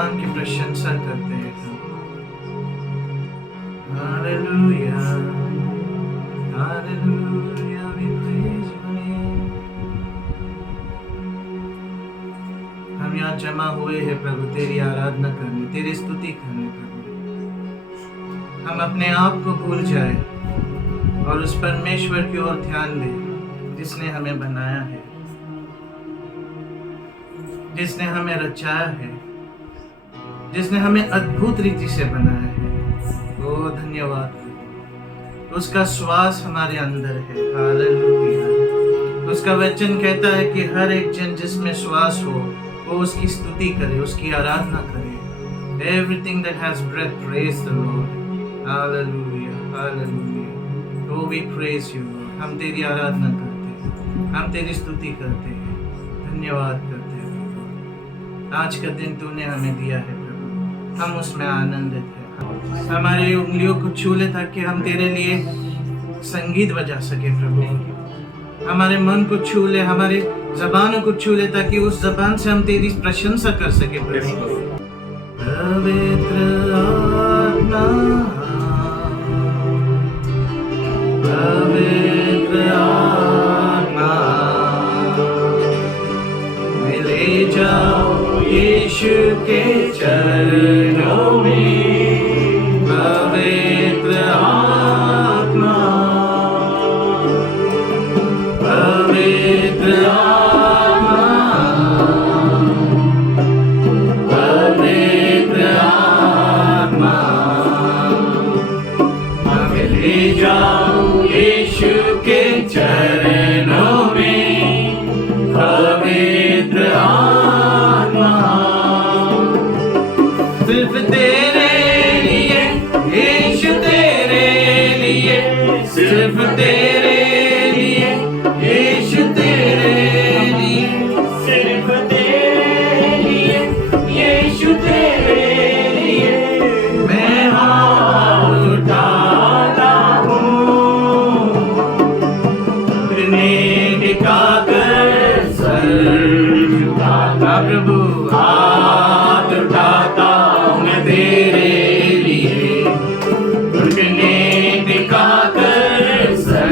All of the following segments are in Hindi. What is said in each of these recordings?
नाम की प्रशंसा करते हैं। Hallelujah, hallelujah, we praise your name। हम यहाँ जमा हुए हैं प्रभु तेरी आराधना करने, तेरी स्तुति करने प्रभु। हम अपने आप को भूल जाए और उस परमेश्वर की ओर ध्यान दें जिसने हमें बनाया है, जिसने हमें रचाया है, जिसने हमें अद्भुत रीति से बनाया है। ओ धन्यवाद, उसका श्वास हमारे अंदर है। हालेलुया। उसका वचन कहता है कि हर एक जन जिसमें श्वास हो वो उसकी स्तुति करे, उसकी आराधना करे। Everything that has breath, praise the Lord। Hallelujah, hallelujah। Oh, we praise you, Lord। हम तेरी आराधना करते हैं, हम तेरी स्तुति करते हैं, धन्यवाद करते हैं प्रभु। आज का दिन तूने हमें दिया है प्रभु, हम उसमें आनंदित हैं। हमारी उंगलियों को छू ले ताकि हम तेरे लिए संगीत बजा सके प्रभु। हमारे मन को छू ले, हमारे ज़बानों को छू ले ताकि उस ज़बान से हम तेरी प्रशंसा कर सके प्रभु। पवित्र आत्मा, पवित्र आत्मा, ले जाओ यीशु के चरणों में। पवित्र आत्मा, पवित्र आत्मा, पवित्र आत्मा, हमें ले जाओ यीशु के चरणों में। पवित्र आत्मा, सिर्फ तेरे लिए यीशु, तेरे लिए, सिर्फ तेरे लिए यीशु, तेरे लिए, सिर्फ तेरे लिए यीशु, तेरे लिए मैं हाथ उठाता हूँ। टिकाकर सर झुकाता प्रभु, हाथ उठाता हूँ मैं तेरे लिए। घुटने टिकाकर सर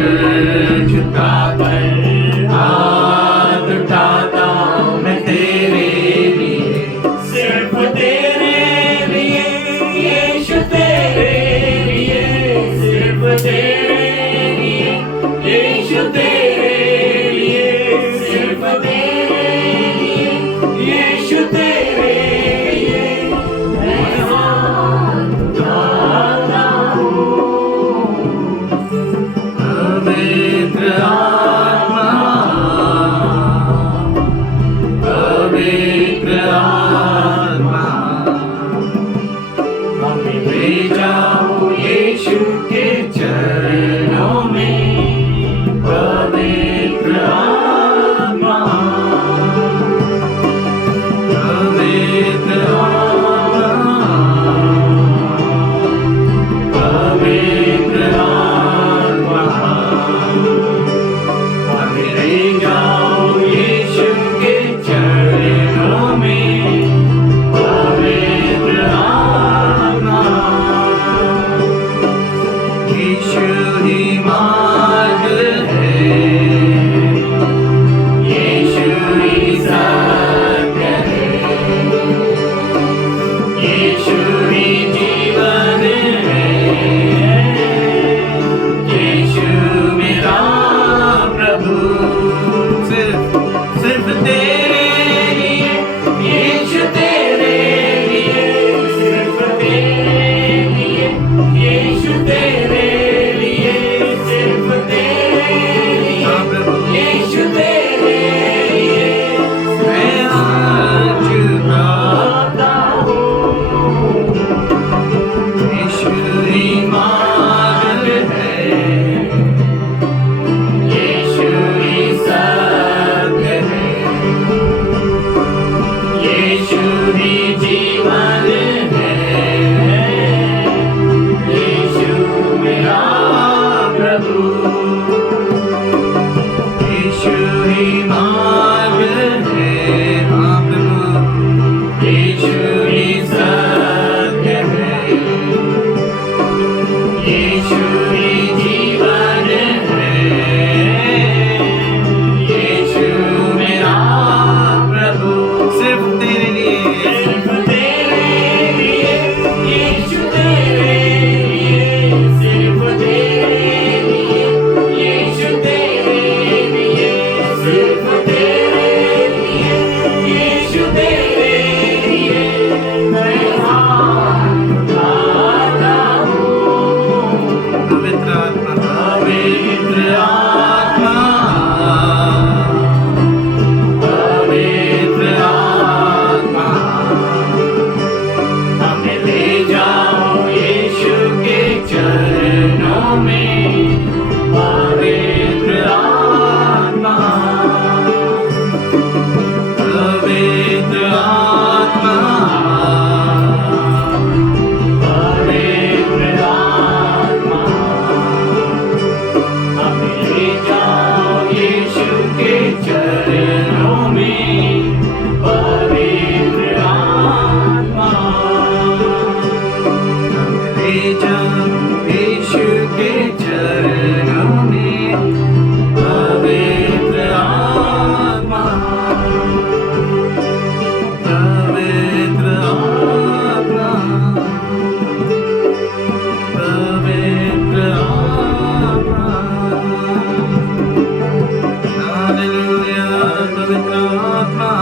ही सत्य है, यीशु ही जीवन है, यीशु मेरा प्रभु। सिर्फ तेरे लिए, सिर्फ तेरे लिए, यीशु तेरे लिए, सिर्फ तेरे लिए, यीशु तेरे लिए, सिर्फ तेरे लिए, यीशु तेरे लिए मैं हाथ आता हूँ। पवित्र आत्मा, पवित्र आत्मा, पवित्र आत्मा, हमें ले जाओ यीशु के चरणों में। पवित्र आत्मा, पवित्र आत्मा, पवित्र आत्मा, हमें ले जाओ यीशु के चरणों में। पवित्र आत्मा, हमें ले जाओ यीशु के चरणों में। पवित्र आत्मा, पवित्र आत्मा, पवित्र आत्मा, हालेलुया। पवित्र आत्मा,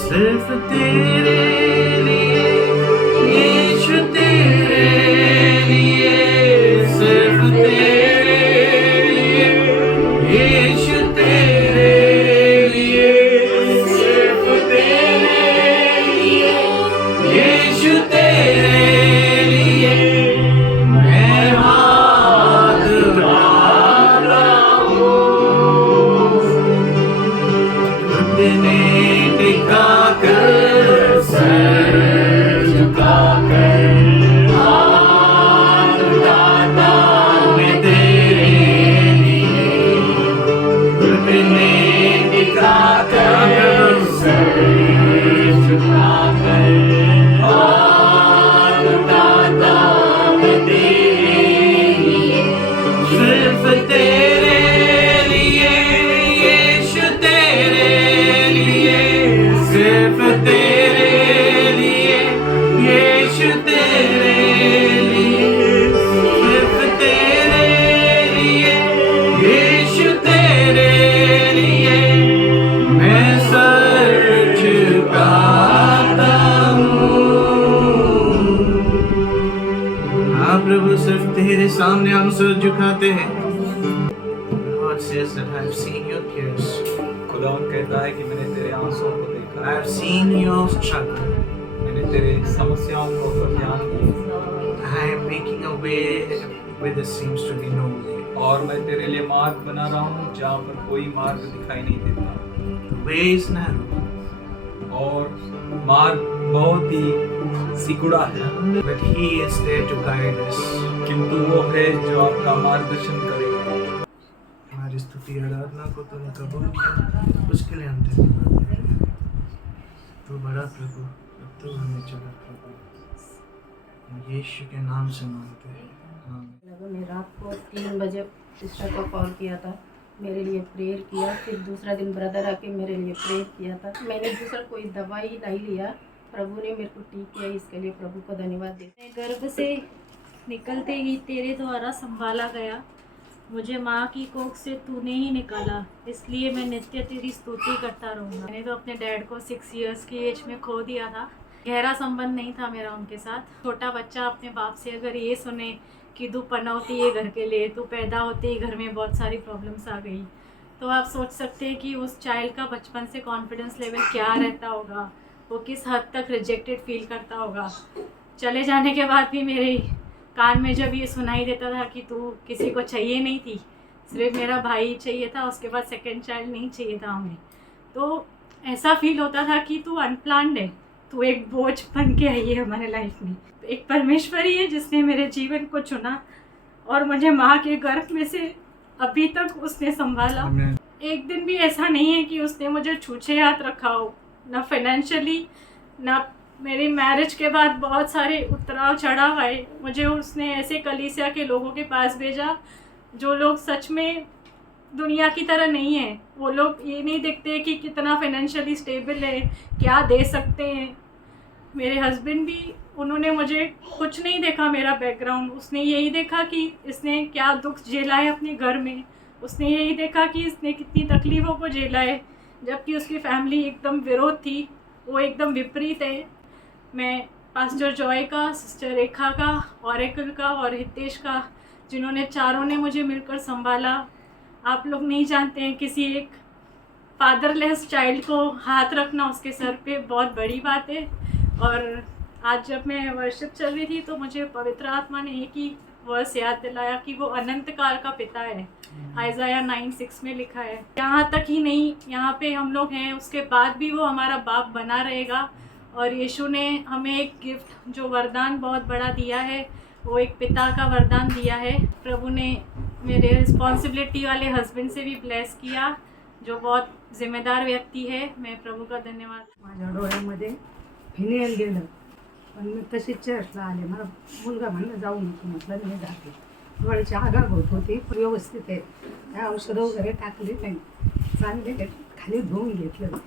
सिर्फ तेरे लिए, यीशु तेरे लिए, सिर्फ तेरे लिए, यीशु तेरे लिए, सिर्फ तेरे लिए, यीशु तेरे लिए मैं हाथ उठाता हूँ। घुटने टिकाकर, सर झुकाकर, हाथ उठाता मैं तेरे लिए। घुटने टिकाकर, सर झुकाकर, हाथ उठाता मैं तेरे लिए। सिर्फ तेरे लिए, यीशु तेरे लिए, सिर्फ तेरे लिए, यीशु तेरे लिए, सिर्फ तेरे लिए, यीशु तेरे लिए मैं सर झुकाता हूँ। हाँ प्रभु, सिर्फ तेरे सामने हम सर झुकाते हैं। God says that I have seen your tears, खुदा कहता है कि मैंने तेरे आंसुओं को देखा I है, have seen your struggle. मैंने तेरे समस्याओं को पर ध्यान दिया I am making a way where there seems to be no way. और मैं तेरे लिए मार्ग बना रहा हूँ जहाँ पर कोई मार्ग दिखाई नहीं देता, The way is narrow, और मार्ग बहुत ही सिकुड़ा है, but He is there to guide us. किंतु वो है जो आपका मार्गदर्शन करेगा। हमारी स्तुति आराधना को तूने कबूल किया, उसके लिए हम धन्यवाद देते हैं। तू बड़ा प्रभु, तू हमें चला प्रभु, हम यीशु के नाम से मांगते हैं, आमीन। मैंने रात को 3 बजे सिस्टर को कॉल किया था, मेरे लिए प्रेयर किया। फिर दूसरा दिन ब्रदर आके मेरे लिए प्रेयर किया था। मैंने दूसरा कोई दवाई नहीं लिया, प्रभु ने मेरे को ठीक किया, इसके लिए प्रभु को धन्यवाद देते हैं। गर्भ से निकलते ही तेरे द्वारा संभाला गया, मुझे माँ की कोख से तूने ही निकाला, इसलिए मैं नित्य तेरी स्तुति करता रहूँगा। मैंने तो अपने डैड को 6 इयर्स की एज में खो दिया था। गहरा संबंध नहीं था मेरा उनके साथ। छोटा बच्चा अपने बाप से अगर ये सुने कि तू पनौती है घर के लिए, तू पैदा होते ही घर में बहुत सारी प्रॉब्लम्स आ गई, तो आप सोच सकते हैं कि उस चाइल्ड का बचपन से कॉन्फिडेंस लेवल क्या रहता होगा, वो किस हद तक रिजेक्टेड फील करता होगा। चले जाने के बाद भी मेरे कान में जब ये सुनाई देता था कि तू किसी को चाहिए नहीं थी, सिर्फ मेरा भाई चाहिए था, उसके बाद सेकंड चाइल्ड नहीं चाहिए था हमें, तो ऐसा फील होता था कि तू अनप्लान्ड है, तू एक बोझ बन के आई है हमारे लाइफ में। तो एक परमेश्वर ही है जिसने मेरे जीवन को चुना और मुझे माँ के गर्भ में से अभी तक उसने संभाला। एक दिन भी ऐसा नहीं है कि उसने मुझे छूछे हाथ रखा हो, ना फाइनेंशियली, ना मेरी मैरिज के बाद बहुत सारे उतराव चढ़ाव आए। मुझे उसने ऐसे कलीसिया के लोगों के पास भेजा जो लोग सच में दुनिया की तरह नहीं है। वो लोग ये नहीं देखते कि कितना फाइनेंशियली स्टेबल है, क्या दे सकते हैं। मेरे हस्बैंड भी, उन्होंने मुझे कुछ नहीं देखा मेरा बैकग्राउंड, उसने यही देखा कि इसने क्या दुख झेला है अपने घर में, उसने यही देखा कि इसने कितनी तकलीफ़ों को झेला है, जबकि उसकी फैमिली एकदम विरोध थी, वो एकदम विपरीत है। मैं पास्टर जॉय का, सिस्टर रेखा का, ऑरेकल का और हितेश का, जिन्होंने चारों ने मुझे मिलकर संभाला। आप लोग नहीं जानते हैं, किसी एक फादरलेस चाइल्ड को हाथ रखना उसके सर पे बहुत बड़ी बात है। और आज जब मैं वर्शिप चल रही थी तो मुझे पवित्र आत्मा ने एक ही वर्स याद दिलाया कि वो अनंत काल का पिता है। आइज़ाया 9:6 में लिखा है। यहाँ तक ही नहीं, यहाँ पे हम लोग हैं, उसके बाद भी वो हमारा बाप बना रहेगा। और यीशु ने हमें एक गिफ्ट, जो वरदान बहुत बड़ा दिया है, वो एक पिता का वरदान दिया है। प्रभु ने मेरे रिस्पॉन्सिबिलिटी वाले हस्बैंड से भी ब्लेस किया, जो बहुत जिम्मेदार व्यक्ती है। मैं प्रभु का धन्यवाद। माझ्या डोळ्यामध्ये फिनेल गेलं, पण मी तशी चर्चला आले. मला मुलगा म्हणलं जाऊ नको, म्हटलं मी जाते. डोळ्याची आगाग होत होती, व्यवस्थित आहे. त्या औषधं वगैरे टाकली नाही, चांगले खाली धुवून घेतलं.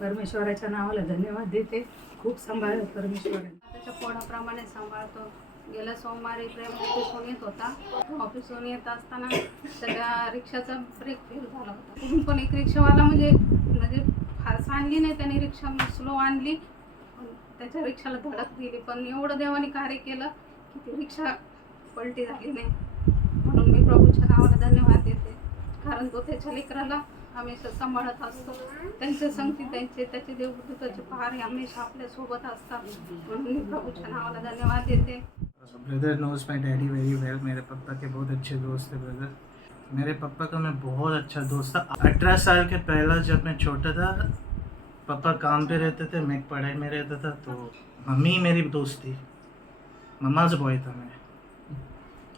परमेश्वराच्या नावाला धन्यवाद देते. खूप सांभाळलं परमेश्वराने. त्याच्या पोटाप्रमाणे सांभाळतो. गेल्या सोमवारी प्रेम ऑफिसहून येत होता. ऑफिसहून येत असताना सगळ्या रिक्षाचा ब्रेक फेल झाला होता. कुठून पण एक रिक्षावाला म्हणजे फारस आणली नाही त्याने, रिक्षा स्लो आणली, त्याच्या रिक्षाला धडक दिली. पण एवढं देवाने कार्य केलं की ती रिक्षा पलटी झाली नाही. म्हणून मी प्रभूच्या नावाला धन्यवाद देते, कारण तो त्याच्या लेकराला हमेशा सांभाळत असतो. त्यांच्या संगती त्याचे देवदूताचे पहारे हमेशा आपल्या सोबत असतात. म्हणून मी प्रभूच्या नावाला धन्यवाद देते. Brother knows my daddy very well. मेरे पापा के बहुत अच्छे दोस्त थे ब्रदर। मेरे पापा का मैं बहुत अच्छा दोस्त था। 18 साल के पहला जब मैं छोटा था, पापा काम पे रहते थे, मैं पढ़ाई में रहता था, तो मम्मी मेरी दोस्त थी। मम्माज बॉय था मैं।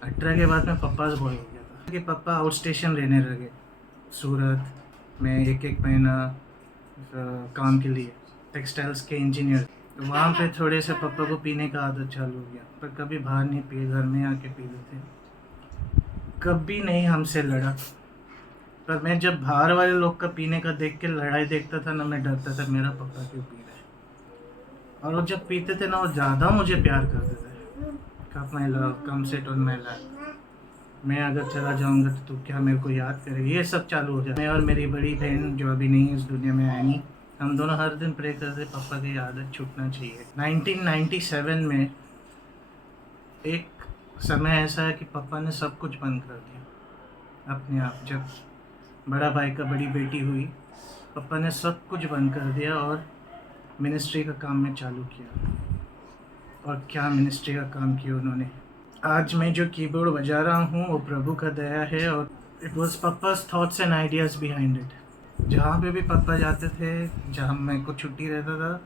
18 के बाद मैं पप्पाज बॉय हो गया था कि पापा आउट स्टेशन रहने लगे सूरत में, एक महीना काम के लिए, टेक्सटाइल्स के इंजीनियर। तो वहाँ पे थोड़े से पापा को पीने का आदत चालू हो गया, पर कभी बाहर नहीं पिए, घर में आके पी लेते। कभी नहीं हमसे लड़ा, पर मैं जब बाहर वाले लोग का पीने का देख के लड़ाई देखता था ना, मैं डरता था मेरा पापा क्यों पी रहा है। और वो जब पीते थे ना, वो ज़्यादा मुझे प्यार करते थे। Cup my love, come sit on my lap, मैं अगर चला जाऊँगा तो तू क्या मेरे को याद करेगी, ये सब चालू हो जाए। मैं और मेरी बड़ी बहन जो अभी नहीं है इस दुनिया में, आनी, हम दोनों हर दिन प्रे करते पापा की आदत छूटना चाहिए। 1997 में एक समय ऐसा है कि पापा ने सब कुछ बंद कर दिया अपने आप। जब बड़ा भाई का बड़ी बेटी हुई, पापा ने सब कुछ बंद कर दिया और मिनिस्ट्री का काम में चालू किया। और क्या मिनिस्ट्री का काम किया उन्होंने। आज मैं जो कीबोर्ड बजा रहा हूँ वो प्रभु का दया है, और इट वॉज पापा's thoughts and ideas behind it. जहाँ पे भी पापा जाते थे, जहाँ मेरे को छुट्टी रहता था,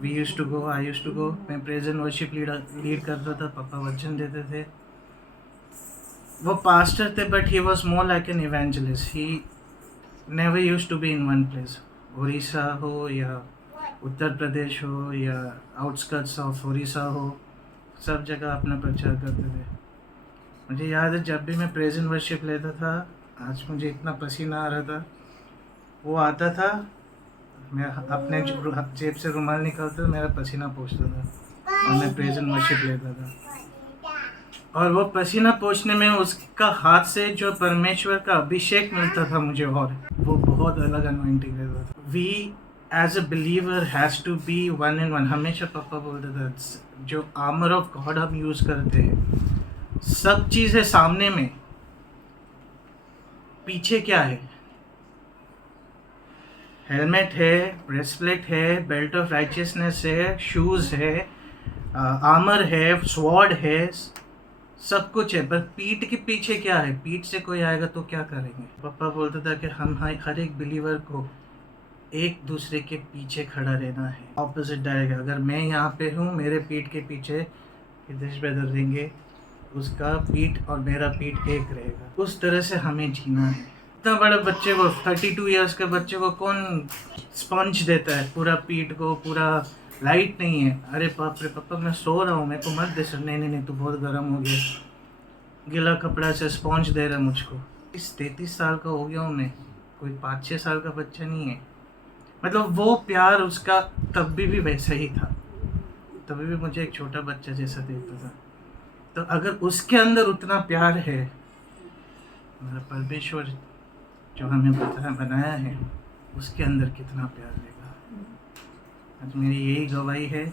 we used to go, I used to go. मैं प्रेज एंड वर्शिप लीड करता था, पापा वचन देते थे। वो पास्टर थे, but he was more like an evangelist. He never used to be in one place. Orissa हो या उत्तर प्रदेश हो या आउटस्कर्ट्स ऑफ उड़ीसा हो, सब जगह अपना प्रचार करते थे। मुझे याद है जब भी मैं प्रेज एंड वर्शिप लेता था, आज मुझे इतना पसीना आ रहा था, वो आता था, मैं अपने जेब से रुमाल निकालता था, मेरा पसीना पोंछता था और मैं प्रेज एंड वर्शिप लेता था। और वो पसीना पोंछने में उसका हाथ से जो परमेश्वर का अभिषेक मिलता था मुझे, और वो बहुत अलग अनॉइंटिंग रहता था। We as a believer has to be one in one. हमेशा पापा बोलते थे, जो आर्मर ऑफ गॉड हम यूज़ करते हैं, सब चीज़ है सामने में, पीछे क्या है? हेलमेट है, ब्रेसलेट है, बेल्ट ऑफ राइचियसनेस है, शूज़ है, आर्मर है, स्वॉर्ड है, सब कुछ है। पर पीठ के पीछे क्या है? पीठ से कोई आएगा तो क्या करेंगे? पापा बोलता था कि हम हर एक बिलीवर को एक दूसरे के पीछे खड़ा रहना है। ऑपोजिट आएगा, अगर मैं यहाँ पे हूँ, मेरे पीठ के पीछे हितेश ब्रदर रहेंगे, उसका पीठ और मेरा पीठ एक रहेगा। उस तरह से हमें जीना है। इतना बड़े बच्चे को 32 इयर्स के बच्चे को कौन स्पंज देता है पूरा पीठ को, पूरा लाइट नहीं है। अरे बाप रे पापा मैं सो रहा हूँ, मेरे को मत दे सर। नहीं नहीं नहीं, तू बहुत गर्म हो गया। गिला कपड़ा से स्पंज दे रहा है मुझको। इस 33 साल का हो गया हूँ मैं, कोई 5-6 साल का बच्चा नहीं है। मतलब वो प्यार उसका तब भी वैसा ही था, तभी भी मुझे एक छोटा बच्चा जैसा देखता था। तो अगर उसके अंदर उतना प्यार है, मेरा परमेश्वर जो हमें बनाया है उसके अंदर कितना प्यार लेगा। आज मेरी यही गवाही है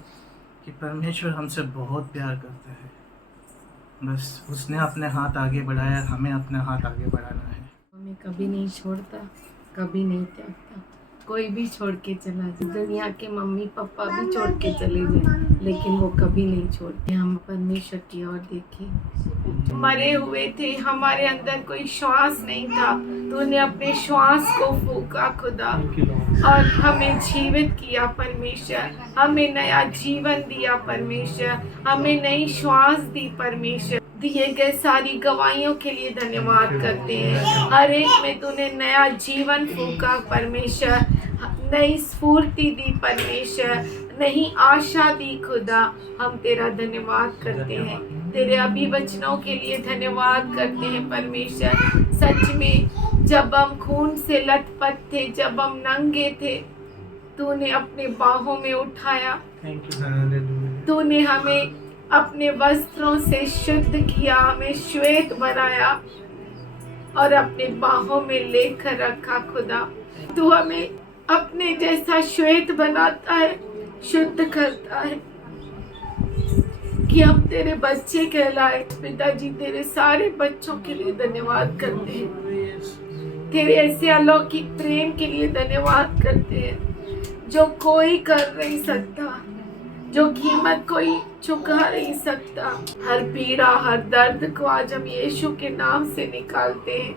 कि परमेश्वर हमसे बहुत प्यार करता है। बस उसने अपने हाथ आगे बढ़ाया, हमें अपने हाथ आगे बढ़ाना है। हमें कभी नहीं छोड़ता, कभी नहीं त्यागता। कोई भी छोड़ के चला जाए, दुनिया के मम्मी पापा भी छोड़ के चले जाए, लेकिन वो कभी नहीं छोड़ते। हम परमेश्वर की ओर देखें। मरे हुए थे, हमारे अंदर कोई श्वास नहीं था, तूने अपने श्वास को फूका खुदा और हमें जीवित किया परमेश्वर। हमें नया जीवन दिया परमेश्वर, हमें नई श्वास दी परमेश्वर। दिए गए सारी गवाहियों के लिए धन्यवाद करते हैं। हर एक में तूने नया जीवन फूका परमेश्वर, नई स्फूर्ति दी परमेश्वर, नई आशा दी खुदा। हम तेरा धन्यवाद करते हैं, तेरे अभिवचनों के लिए धन्यवाद करते हैं परमेश्वर। सच में जब हम खून से लथपथ थे, जब हम नंगे थे, तूने अपने बाहों में उठाया, तूने हमें अपने वस्त्रों से शुद्ध किया, हमें श्वेत बनाया और अपने बाहों में लेकर रखा खुदा। तू हमें अपने जैसा श्वेत बनाता है, शुद्ध करता है कि हम तेरे बच्चे कहलाए। पिताजी तेरे सारे बच्चों के लिए धन्यवाद करते हैं, तेरे ऐसे अलौकिक प्रेम के लिए धन्यवाद करते हैं जो कोई कर नहीं सकता, जो कीमत कोई चुका नहीं सकता। हर पीड़ा, हर दर्द को आज हम यीशु के नाम से निकालते हैं।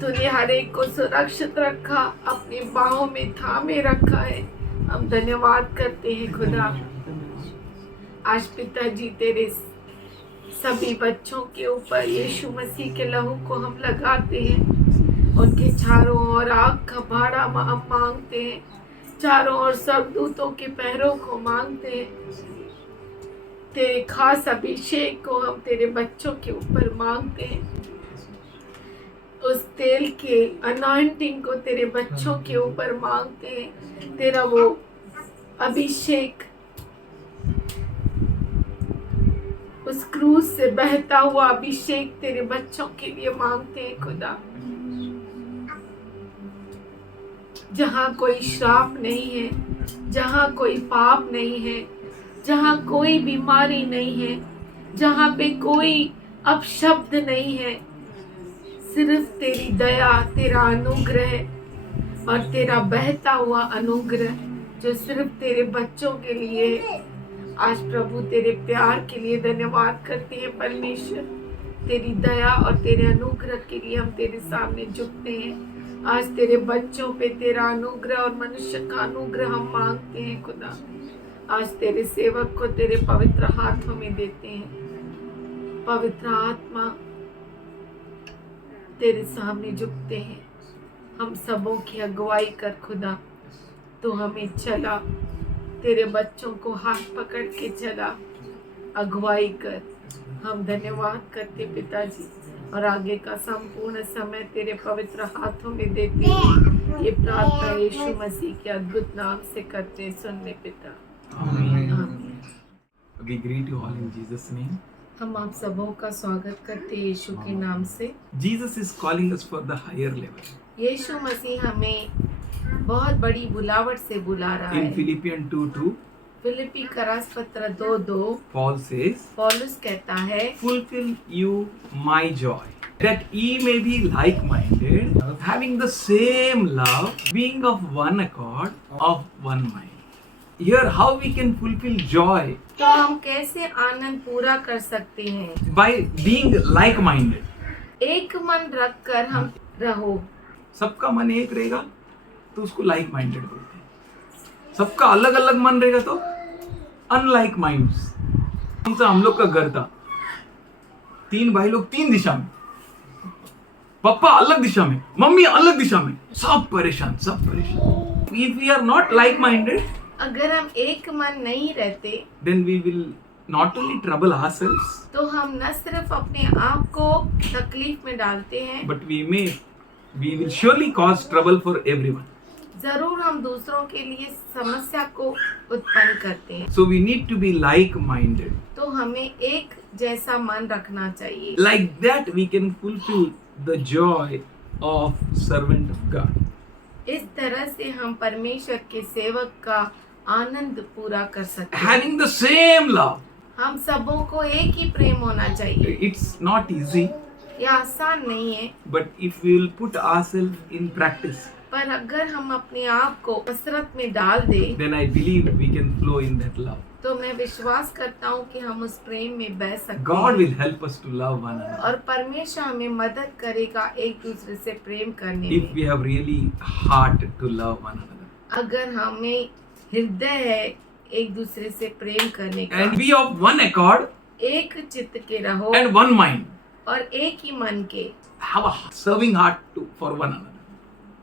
तूने हर एक को सुरक्षित रखा, अपनी बाहों में थामे रखा है। हम धन्यवाद करते हैं खुदा। आज पिताजी तेरे सभी बच्चों के ऊपर यीशु मसीह के लहू को हम लगाते हैं। उनके चारों ओर आग का भाड़ा हम मांगते हैं, चारों ओर स्वर्गदूतों के पैरों को मांगते हैं। तेरे खास अभिषेक को हम तेरे बच्चों के ऊपर मांगते हैं। उस तेल के अनॉइंटिंग को तेरे बच्चों के ऊपर मांगते हैं। तेरा वो अभिषेक उस क्रूज से बहता हुआ अभिषेक तेरे बच्चों के लिए मांगते हैं खुदा। जहाँ कोई श्राप नहीं है, जहाँ कोई पाप नहीं है, जहाँ कोई बीमारी नहीं है, जहाँ पे कोई अपशब्द नहीं है, सिर्फ तेरी दया, तेरा अनुग्रह और तेरा बहता हुआ अनुग्रह जो सिर्फ तेरे बच्चों के लिए है। आज प्रभु तेरे प्यार के लिए धन्यवाद करते हैं परमेश्वर। तेरी दया और तेरे अनुग्रह के लिए हम तेरे सामने झुकते हैं। आज तेरे बच्चों पे तेरा अनुग्रह और मनुष्य का अनुग्रह हम मांगते हैं खुदा। आज तेरे सेवक को तेरे पवित्र हाथों में देते हैं। पवित्र आत्मा तेरे सामने झुकते हैं। हम सबों की अगुवाई कर खुदा। तो हमें चला, तेरे बच्चों को हाथ पकड़ के चला, अगुवाई कर। हम धन्यवाद करते पिताजी और आगे का संपूर्ण समय तेरे पवित्र हाथों में देते हैं। ये प्रार्थना यीशु मसीह के अद्भुत नाम से करते, सुन ले पिता। आमीन। We greet you all in Jesus' name. हम आप सबों का स्वागत करते हैं यीशु के नाम से। Jesus is calling us for the higher level. यीशु मसीह हमें बहुत बड़ी बुलावट से बुला रहा In है। Philippians 2:2, फिलिप्पी का पत्र 2:2 Paul says, पौलुस कहता है, fulfill you my joy, that ye may be like-minded, having the same love, being of one accord, of one mind. Here, how we can fulfill joy? तो हम कैसे आनंद पूरा कर सकते हैं? By being like-minded. एक मन रखकर हम रहो। सबका मन एक रहेगा तो उसको लाइक माइंडेड बोलते हैं। सबका अलग अलग मन रहेगा तो अनलाइक माइंड्स। हम लोग का घर था, 3 भाई लोग 3 दिशा में, पापा अलग दिशा में, मम्मी अलग दिशा में, सब परेशान, सब परेशान. If we are not like-minded, अगर हम एक मन नहीं रहते then we will not only trouble ourselves, तो हम न सिर्फ अपने आप को तकलीफ में डालते हैं, but we will surely cause trouble for everyone. जरूर हम दूसरों के लिए समस्या को उत्पन्न करते हैं. So we need to be like-minded. तो हमें एक जैसा मन रखना चाहिए. Like that we can fulfill the joy of servant of God. इस तरह से हम परमेश्वर के सेवक का आनंद पूरा कर सकते हैं. Having the same love. हम सबों को एक ही प्रेम होना चाहिए. It's not easy, यह आसान नहीं है, but if we will put ourselves in practice, पर अगर हम अपने आप को कसरत में डाल दें, then I believe we can flow in that love. तो मैं विश्वास करता हूँ कि हम उस प्रेम में बह सकते God हैं. will help us to love one another. और परमेश्वर हमें मदद करेगा एक दूसरे से प्रेम करने If में. we have really heart to love one another. अगर हमें हृदय है एक दूसरे से प्रेम करने का, And be of one accord एक चित्त के रहो and one mind. और एक ही मन के. Have a serving heart for one another.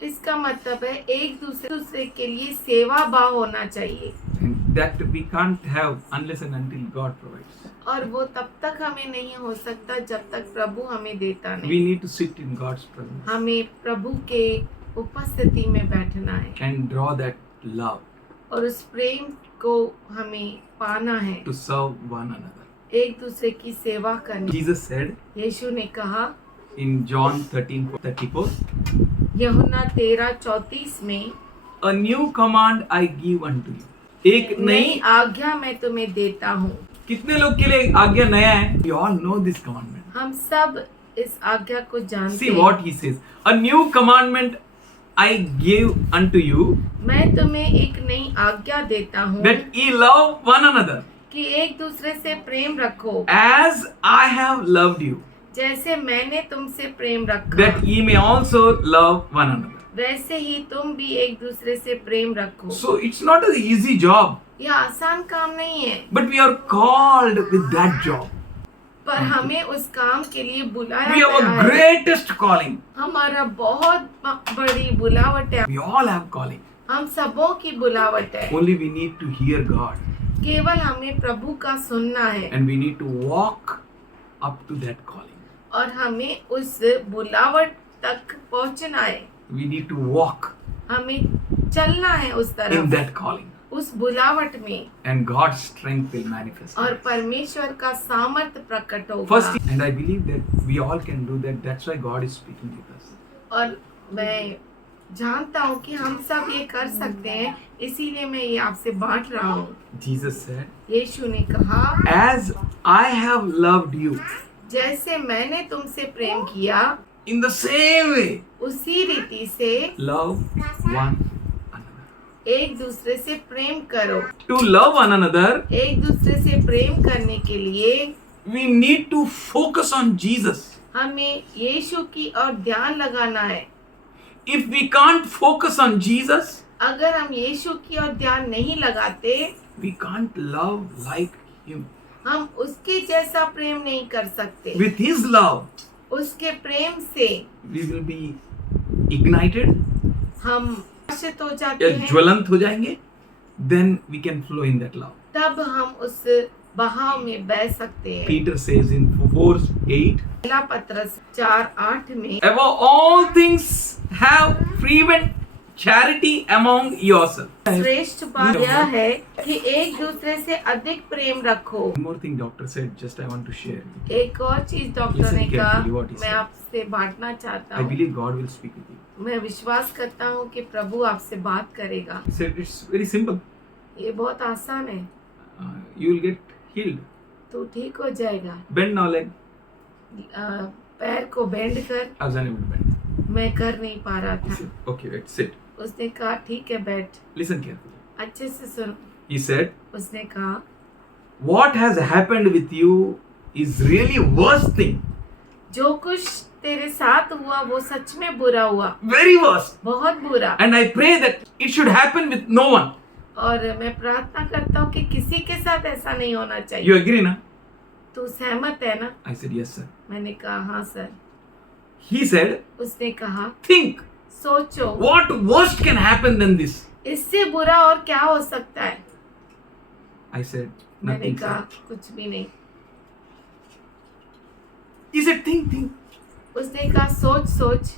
इसका मतलब है एक दूसरे के लिए सेवा भाव होना चाहिए. And that we can't have unless and until God provides. और वो तब तक हमें नहीं हो सकता जब तक प्रभु हमें देता We नहीं. need to sit in God's presence हमें प्रभु के उपस्थिति में बैठना है and draw that love और उस प्रेम को हमें पाना है, to serve one another. एक दूसरे की सेवा करनी. Jesus said यीशु ने कहा in John 13:34, यूहन्ना 13:34 में, a new command I give unto you. एक नई नई, आज्ञा मैं तुम्हें देता हूँ. कितने लोग के लिए आज्ञा नया है? We all know this commandment. हम सब इस आज्ञा को जानते See हैं. what he says. A new commandment I give unto you, मैं तुम्हें एक नई आज्ञा देता हूँ that ye love one another कि एक दूसरे से प्रेम रखो as I have loved you, जैसे मैंने तुमसे प्रेम रखा, that ye may also love one another. वैसे ही तुम भी एक दूसरे से प्रेम रखो. So it's not an easy job, यह आसान काम नहीं है, but we are called with that job. पर हमें उस काम के लिए बुलाया We have गया a है. greatest calling. हमारा बहुत बड़ी बुलावट है. We all have calling. हम सबों की बुलावट है. Only we need to hear God केवल हमें प्रभु का सुनना है and we need to walk up to that calling. और हमें उस बुलावट तक पहुंचना है. We need to walk हमें चलना है उस in तरफ, that calling, उस बुलावट में, and God's strength will manifest. और परमेश्वर का सामर्थ्य प्रकट होगा. First, and I believe that we all can do that. That's why God is speaking with us. और मैं जानता हूँ कि हम सब ये कर सकते हैं, इसीलिए मैं ये आपसे बांट रहा हूँ. Jesus said, यीशु ने कहा, as I have loved you, जैसे मैंने तुमसे प्रेम किया, in the same way, उसी रीति से love one another. एक दूसरे से प्रेम करो. To love one another, एक दूसरे से प्रेम करने के लिए we need to focus on Jesus. हमें यीशु की ओर ध्यान लगाना है. If we can't focus on Jesus, अगर हम यीशु की ओर ध्यान नहीं लगाते, we can't love like Him. हम उसके जैसा प्रेम नहीं कर सकते. With His love, उसके प्रेम से we will be ignited, हम आकर्षित हो जाते या हैं. ज्वलंत हो जाएंगे. Then we can flow in that love. तब हम उस बहाव में बह सकते हैं. Peter says in 4:8, पहला पत्रस 4:8 में, above all things have fervent charity among yourselves. श्रेष्ठ बात यह है कि एक दूसरे से अधिक प्रेम रखो. One more thing doctor said, just I want to share. एक और चीज डॉक्टर Listen ने कहा, carefully what he मैं said. आपसे बांटना चाहता I हूँ. believe God will speak with you. मैं विश्वास करता हूँ कि प्रभु आपसे बात करेगा. He said it's very simple. ये बहुत आसान है. You will get healed. तू ठीक हो जाएगा. Bend now leg. पैर को बेंड कर. I was unable to bend. मैं कर नहीं पा रहा He था. said, okay, wait, sit. उसने कहा ठीक है बैठ. Listen carefully. अच्छे से सुन. He said, उसने कहा, what has happened with you is really worst thing. जो कुछ तेरे साथ हुआ वो सच में बुरा हुआ. Very worst. बहुत बुरा. And I pray that it should happen with no one. और मैं प्रार्थना करता हूँ कि किसी के साथ ऐसा नहीं होना चाहिए. You agree, na? तू सहमत है ना? I said, yes, sir. मैंने कहा हाँ सर. He said, उसने कहा, think, सोचो what worst can happen than this? इससे बुरा और क्या हो सकता है? I said, मैंने nothing, कहा sir. कुछ भी नहीं. He said, think. उसने कहा सोच सोच.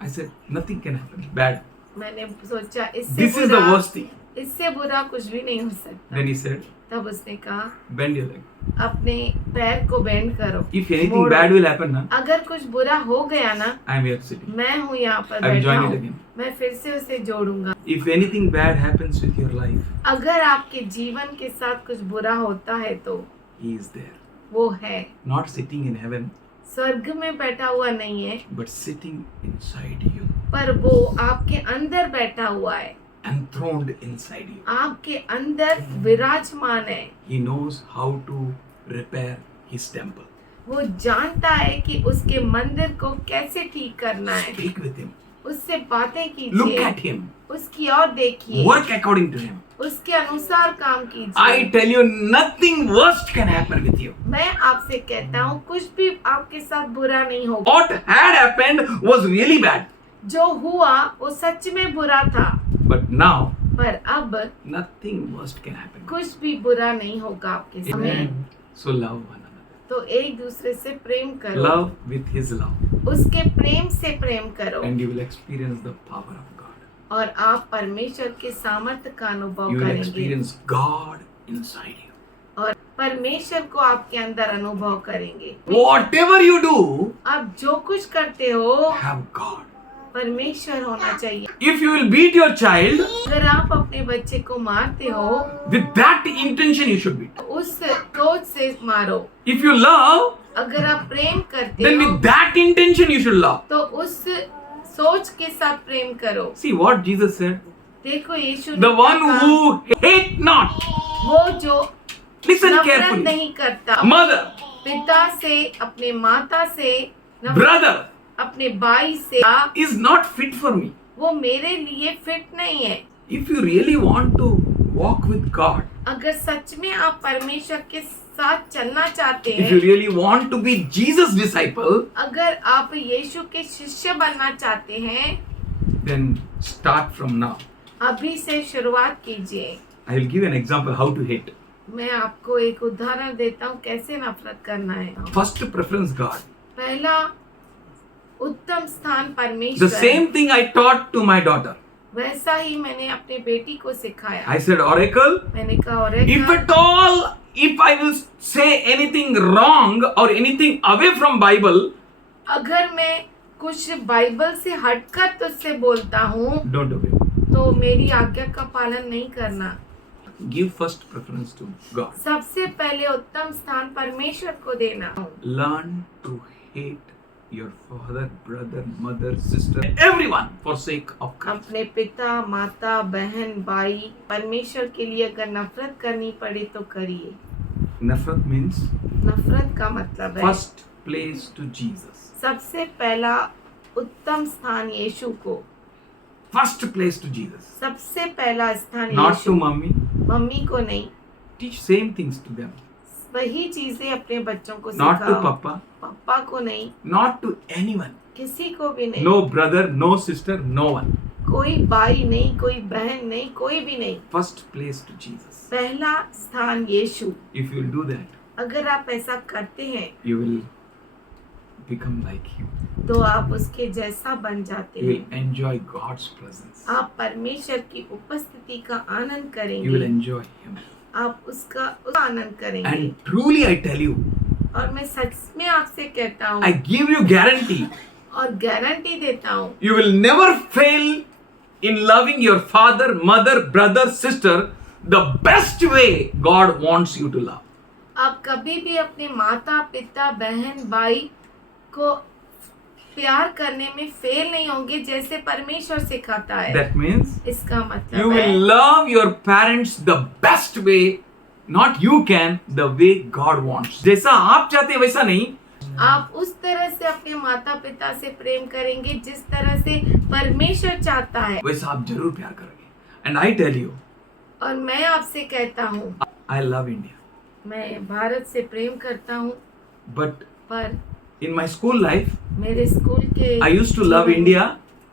I said, nothing can happen. Bad. मैंने सोचा इससे This is the बुरा, worst thing. इससे बुरा कुछ भी नहीं हो सकता. Then he said, तब उसने कहा bend your leg. अपने पैर को बेंड करो. If anything Modo. bad will happen, na, अगर कुछ बुरा हो गया ना, I am here sitting. मैं हूँ यहाँ पर I will बैठा join it हूँ. again. मैं फिर से उसे जोड़ूंगा. If anything bad happens with your life, अगर आपके जीवन के साथ कुछ बुरा होता है तो he is there. वो है, Not sitting in heaven, स्वर्ग में बैठा हुआ नहीं है, but sitting inside you. पर वो आपके अंदर बैठा हुआ है, Enthroned inside you. आपके अंदर विराजमान है. He knows how to repair his temple. वो जानता है कि उसके मंदिर को कैसे ठीक करना है. Speak with him. उससे बातें Look कीजिए, at him. उसकी ओर देखिए, Work according to him. उसके अनुसार काम कीजिए. I tell you, nothing worst can happen with you. मैं आपसे कहता हूँ कुछ भी आपके साथ बुरा नहीं होगा. What had happened was really bad. जो हुआ वो सच में बुरा था, But now, पर अब nothing worst can happen. कुछ भी बुरा नहीं होगा आपके साथ. Amen. So love one another. तो एक दूसरे से प्रेम करो, Love with his love. उसके प्रेम से प्रेम करो, And you will experience the power of God. और आप परमेश्वर के सामर्थ्य का अनुभव You will करेंगे, experience God inside you. और परमेश्वर को आपके अंदर अनुभव करेंगे. Whatever you do, आप जो कुछ करते हो have God. परमेश्वर होना चाहिए. If you will beat your child, अगर आप अपने बच्चे को मारते हो, with that intention you should beat. उस क्रोध से मारो. If you love, अगर आप प्रेम करते then हो with that intention you should love. तो उस सोच के साथ प्रेम करो. See what Jesus said. देखो यीशु ने The क्या one कहा? who hate not. वो जो Listen नफरत carefully. नहीं करता, Mother, पिता से, अपने माता से, नफरत brother अपने भाई से, is not fit for me. वो मेरे लिए फिट नहीं है. If you really want to walk with God, अगर सच में आप परमेश्वर के साथ चलना चाहते if you हैं, really want to be Jesus' disciple, अगर आप यीशु के शिष्य बनना चाहते हैं, then start from now. अभी से शुरुआत कीजिए. I will give you an example how to hate. मैं आपको एक उदाहरण देता हूँ कैसे नफरत करना है. First preference God. पहला उत्तम स्थान The परमेश्वर. same thing I taught to my daughter. वैसा ही मैंने अपने बेटी को सिखाया. I said, Oracle, मैंने कहा और if at all, if I will say anything wrong or anything away from Bible, अगर मैं कुछ बाइबल से हटकर तुझसे बोलता हूँ don't obey. तो मेरी आज्ञा का पालन नहीं करना. Give first preference to God. सबसे पहले उत्तम स्थान परमेश्वर को देना. Learn to hate your father, brother, mother, sister, everyone for sake of Christ. अपने पिता, माता, बहन, भाई, परमेश्वर के लिए अगर नफरत करनी पड़े तो करिए. Nafrat means नफरत का मतलब है first place to Jesus. सबसे पहला उत्तम स्थान यीशु को. First place to Jesus. सबसे पहला स्थान Not यीशु. to mommy. मम्मी को नहीं. Teach same things to them. वही चीजें अपने बच्चों को Not to सिखाओ. papa. पापा को नहीं, Not to anyone. किसी को भी नहीं. No brother, no sister, no one. कोई भाई नहीं, कोई बहन नहीं, कोई भी नहीं. First place to Jesus. पहला स्थान यीशु. If you will do that, अगर आप ऐसा करते हैं you will become like him. तो आप उसके जैसा बन जाते You हैं. will enjoy God's presence. आप परमेश्वर की उपस्थिति का आनंद You will करेंगे. enjoy him. आप उसका आनंद करेंगे. And truly I tell you, और मैं सच में आपसे कहता हूँ I give you guarantee, और गारंटी देता हूँ, you will never fail in loving your father, mother, brother, sister the best way God wants you to love. आप कभी भी अपने माता, पिता, बहन, भाई को प्यार करने में फेल नहीं होंगे जैसे परमेश्वर सिखाता है. That means इसका you मतलब will है love your parents the best way, not you can, the way God wants. जैसा आप चाहते हैं वैसा नहीं. आप उस तरह से अपने माता पिता से प्रेम करेंगे जिस तरह से परमेश्वर चाहता है. वैसा आप जरूर प्यार करेंगे. And I tell you, और मैं आपसे कहता हूँ, I love India, मैं भारत से प्रेम करता हूँ, but पर In my school life, मेरे स्कूल के I used to love जीवन में India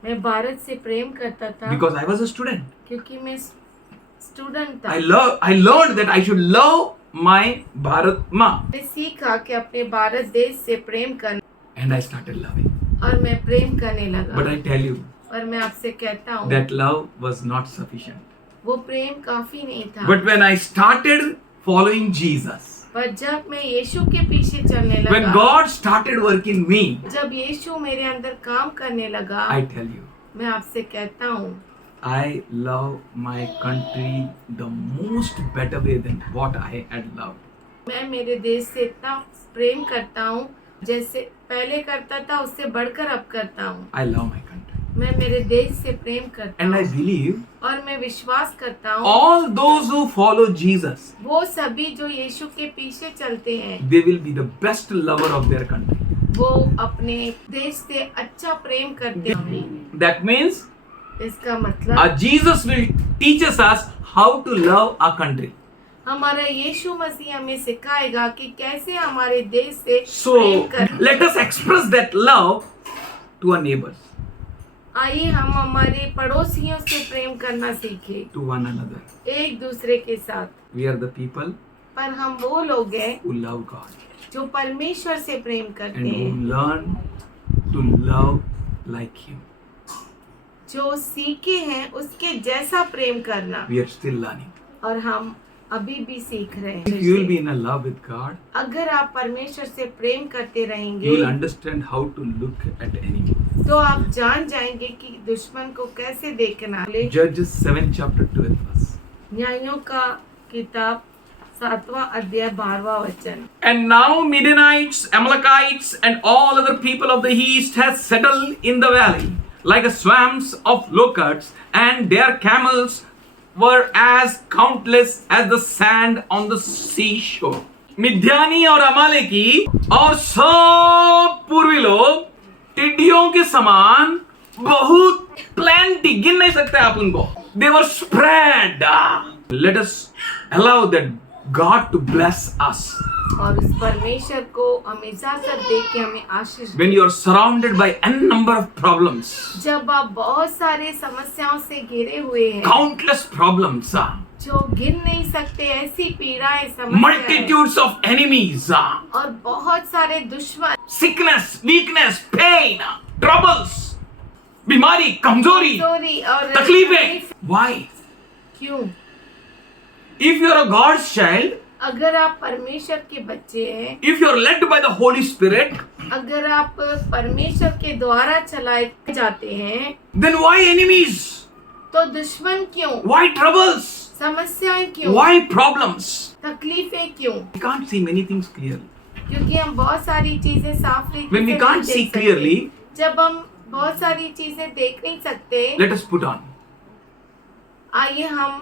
मैं भारत से प्रेम करता था because I was a student. क्योंकि मैं स्टूडेंट था। I learned that I should love my Bharat Ma, मैंने सीखा कि अपने भारत देश से प्रेम करना, and I started loving. और मैं प्रेम करने But लगा। I tell you, और मैं आपसे कहता हूँ that love was not sufficient. वो प्रेम काफी नहीं था। But when I started following Jesus, पर जब मैं यीशु के पीछे चलने when लगा, God started working in me, जब यीशु मेरे अंदर काम करने लगा, I tell you, मैं आपसे कहता हूँ I love my country the most better way than what I had loved. मैं मेरे देश से इतना प्रेम करता हूँ जैसे पहले करता था, उससे बढ़कर अब करता हूँ। I love my country. मैं मेरे देश से प्रेम करता And I हूँ believe और मैं विश्वास करता हूँ all those who follow Jesus, वो सभी जो यीशु के पीछे चलते हैं they will be the best lover of their country. वो अपने देश से अच्छा प्रेम करते हैं। That means इसका मतलब Jesus will teach us how to love our country. हमारा यीशु मसीह हमें सिखाएगा कि कैसे हमारे देश से प्रेम So करें। let us express that love to our neighbors, आइए हम हमारे पड़ोसियों से प्रेम करना सीखें, to one another. एक दूसरे के साथ। We are the people पर हम वो लोग हैं who love God जो परमेश्वर से प्रेम करते and who हैं, learn to love like Him. जो सीखे हैं उसके जैसा प्रेम करना। We are still learning. और हम अभी भी सीख रहे If you will हैं। be in a love with God, अगर आप परमेश्वर से प्रेम करते you will रहेंगे understand how to look at enemy. तो आप जान जाएंगे कि दुश्मन को कैसे देखना है। Judges 7 chapter 12 verse. न्यायों का किताब 7वां अध्याय 12वां वचन। And now Midianites, Amalekites, and all other people of the east has settled in the valley, like a swarms of locusts, and their camels were as countless as the sand on the seashore. मिद्यानी और अमालेकी और सब पूर्वी लोग टिड्डियों के समान बहुत प्लेंटी, गिन नहीं सकते आप उनको. They were spread. Let us allow that God to bless us. और उस परमेश्वर को हम इजाजत दे के हमें आशीष दें। When you are surrounded by n number of problems, जब आप बहुत सारे समस्याओं से घिरे हुए हैं, countless problems, जो गिन नहीं सकते ऐसी पीड़ाएं, समस्याएं multitudes of enemies, और बहुत सारे दुश्मन, sickness, weakness, pain, troubles, बीमारी, कमजोरी, चोरी और तकलीफें. Why? क्यों? If you are a God's child, अगर आप परमेश्वर के बच्चे हैं, if you are led by the Holy Spirit, अगर आप परमेश्वर के द्वारा चलाए जाते हैं, then why enemies? तो दुश्मन क्यों? Why troubles? समस्याएं क्यों? Why problems? तकलीफें क्यों? We can't see many things clearly. क्योंकि हम बहुत सारी चीजें साफ तरीके When we से can't नहीं see देख सकते। clearly, जब हम बहुत सारी चीजें देख नहीं सकते, let us put on. आइए हम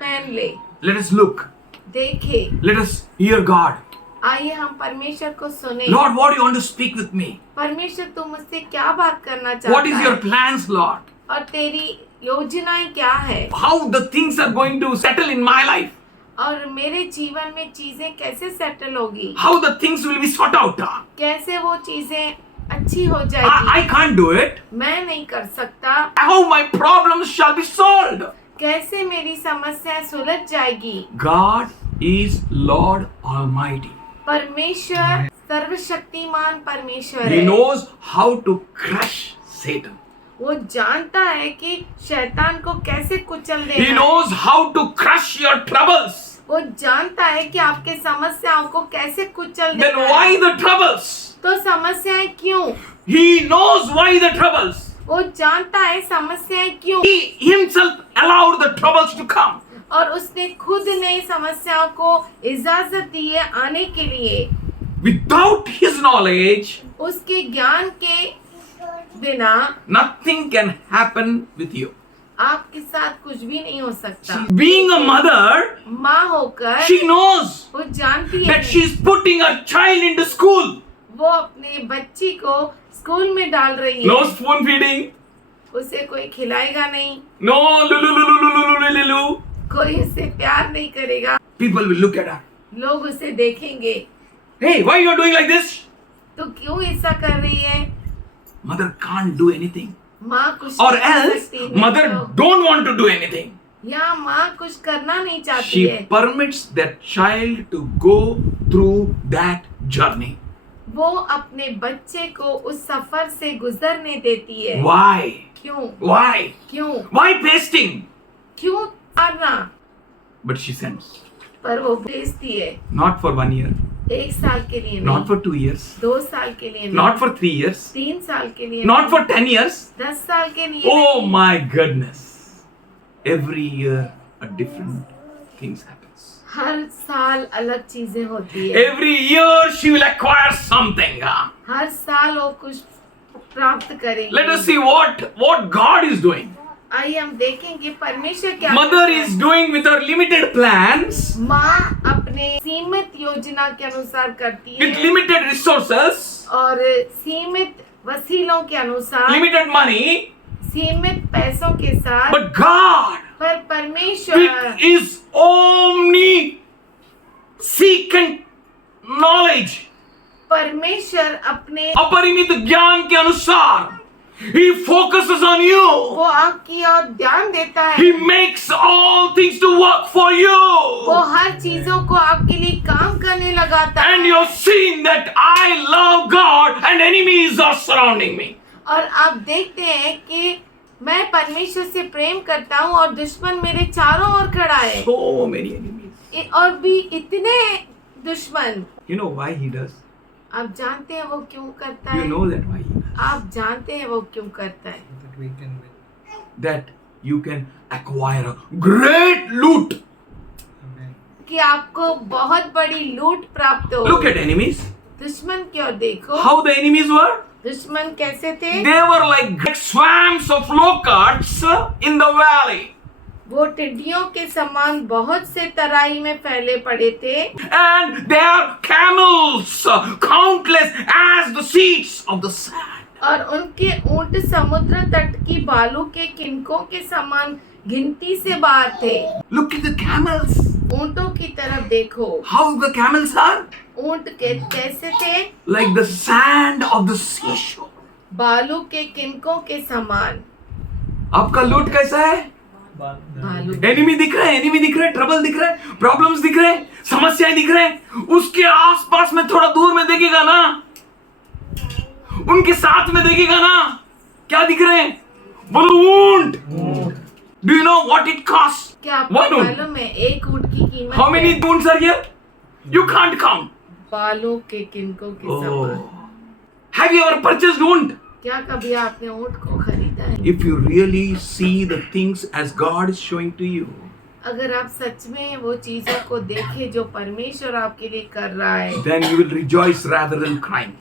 पहन ले, Let us look. देखे, Let us hear God. आइए हम परमेश्वर को सुने। Lord, what do you want to speak with me? परमेश्वर तू मुझसे क्या बात करना चाहता What is है? your plans, Lord? और तेरी योजनाएं क्या है? How the things are going to settle in my life? और मेरे जीवन में चीजें कैसे सेटल होगी? How the things will be sought out? कैसे वो चीजें अच्छी हो जाएगी? I can't do it. मैं नहीं कर सकता। How my problems shall be solved? कैसे मेरी समस्या सुलझ जाएगी? God is Lord Almighty. परमेश्वर सर्वशक्तिमान परमेश्वर He है। knows how to crush Satan. वो जानता है कि शैतान को कैसे कुचल He देना है। knows how to crush your troubles. वो जानता है कि आपके समस्याओं को कैसे कुचल Then देना why है। the troubles? तो समस्याएं क्यों? He knows why the troubles. वो जानता है समस्याएं क्यों, He himself allowed the troubles to come. और उसने खुद ने समस्याओं को इजाजत दी है आने के लिए। Without his knowledge, उसके ज्ञान के बिना nothing can happen with you. आपके साथ कुछ भी नहीं हो सकता। Being a mother, माँ होकर she knows वो जानती है that she is putting her child into school. वो अपने बच्ची को स्कूल में डाल रही है। No spoon feeding. उसे कोई खिलाएगा नहीं, No lulu lulu lulu lulu lulu. कोई उससे प्यार नहीं करेगा। People will look at her. लोग उसे देखेंगे, Hey, why you are doing like this? तो क्यों ऐसा कर रही है? Mother can't do anything. माँ कुछ Or नहीं कर else, सकती, नहीं mother तो- don't want to do anything. या माँ कुछ करना नहीं चाहती She है, permits that child to go through that journey. वो अपने बच्चे को उस सफर से गुजरने देती है। Why? क्यों? Why? क्यों? Why pasting? क्यों मारना? But she sends. पर वो भेजती है, Not for 1 year, 1 साल के लिए not नहीं, for 2 years, 2 साल के लिए नहीं, not for 3 years, 3 साल के लिए not नहीं, for 10 years. 10 साल के लिए Oh नहीं। my goodness. Every year a different things happens. हर साल अलग चीजें होती है, Every year she will acquire something. हर साल वो कुछ प्राप्त करेगी। Let us see what God is doing. आइए हम देखेंगे परमेश्वर क्या Mother करता है। is doing with her limited plans, माँ अपने सीमित योजना के अनुसार करती with है limited resources, और सीमित वसीलों के अनुसार, limited money, सीमित पैसों के साथ, but God पर परमेश्वर with his omniscient knowledge, परमेश्वर अपने अपरिमित ज्ञान के अनुसार, he focuses on you. वो आपकी और ध्यान देता है, He makes all things to work for वो you. हर चीजों को आपके लिए काम करने लगाता And है। you've seen that I love God and enemies are surrounding me. और आप देखते हैं कि मैं परमेश्वर से प्रेम करता हूँ और दुश्मन मेरे चारों ओर खड़ा है, So many enemies. और भी इतने दुश्मन। You know why he does? आप जानते हैं वो क्यों करता You है? know that why he does. आप जानते हैं वो क्यों करता है? that we can win. That you can acquire a great loot. Amen. कि आपको बहुत बड़ी लूट प्राप्त हो। Look at enemies. दुश्मन की ओर देखो, How the enemies were? दुश्मन कैसे थे? They were like swarms of locusts in the valley. वो टिड्डियों के समान बहुत से तराई में फैले पड़े थे, And their camels, countless as the seeds of the sand. और उनके ऊंट समुद्र तट की बालू के किनकों के समान गिनती से बाहर थे। Look at the camels. ऊंटों की तरफ देखो, How the camels are? ऊंट के कैसे थे? Like the sand of the seashore. बालू के किनकों के समान। आपका लूट कैसा है? बालू एनिमी दिख रहे हैं, एनिमी दिख रहे हैं, ट्रबल दिख रहे हैं, प्रॉब्लम्स दिख रहे हैं, समस्याएं दिख रहे हैं। उसके आसपास में थोड़ा दूर में देखेगा ना, उनके साथ में देखेगा ना, क्या दिख रहे हैं? बोलो ऊंट। Do you know what it cost? क्या आपको One ऊंट। मालूम है एक ऊंट की कीमत हाउ मेनी है? ऊंट्स are here? You can't count. बालों के किनकों के समान। हैव यू एवर परचेज्ड ऊंट? क्या कभी आपने ऊंट को खरीदा है? If you really see the things as God is showing to you, अगर आप सच में वो चीजों को देखें जो परमेश्वर आपके लिए कर रहा है, then you will rejoice rather than crying.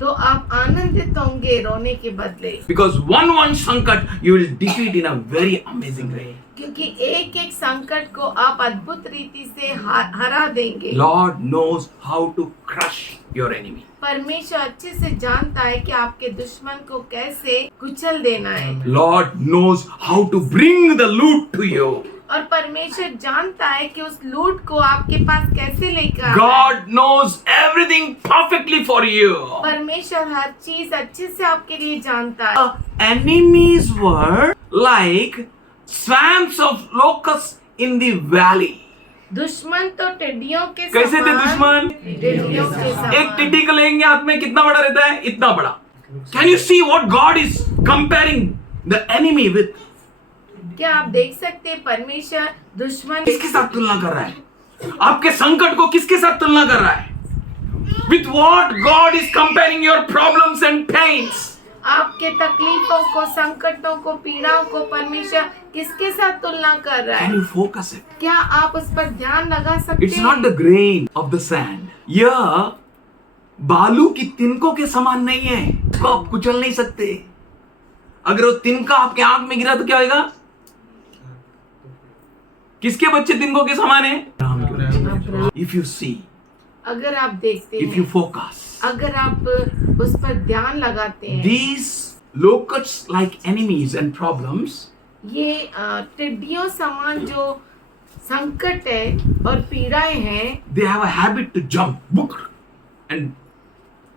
तो आप आनंदित होंगे रोने के बदले, Because one sankat you will defeat in a very amazing way. क्योंकि एक एक संकट को आप अद्भुत रीति से हरा देंगे। Lord knows how to crush your enemy. परमेश्वर अच्छे से जानता है कि आपके दुश्मन को कैसे कुचल देना है, Lord knows how to bring the loot to you. और परमेश्वर जानता है कि उस लूट को आपके पास कैसे लेकर आना है। God knows everything perfectly for you. परमेश्वर हर चीज अच्छे से आपके लिए जानता है। The enemies were like swarms of locusts in the valley. दुश्मन तो टिड्डियों के कैसे थे समान, दुश्मन? टिड्डियों के समान। एक टिड्डी को लेंगे हाथ में, कितना बड़ा रहता है? इतना बड़ा। Can you see what God is comparing the enemy with? क्या आप देख सकते हैं परमेश्वर दुश्मन किसके साथ तुलना कर रहा है? आपके संकट को किसके साथ तुलना कर रहा है? With what God is comparing your problems and pains? आपके तकलीफों को, संकटों को, पीड़ाओं को परमेश्वर किसके साथ तुलना कर रहा Can है? you focus it? क्या आप उस पर ध्यान लगा सकते It's हैं? not the grain of the sand. यह बालू की तिनकों के समान नहीं है, इसको आप कुचल नहीं सकते। अगर वो तिनका आपके आंख में गिरा तो क्या होगा? किसके बच्चे तिनकों के समान है? राम के बच्चे। If you see, अगर आप देखते if you हैं, focus, अगर आप उस पर ध्यान लगाते हैं, these locusts like enemies and problems, ये टिड्डियों समान जो संकट है और पीड़ाएं हैं, they have a habit to jump book and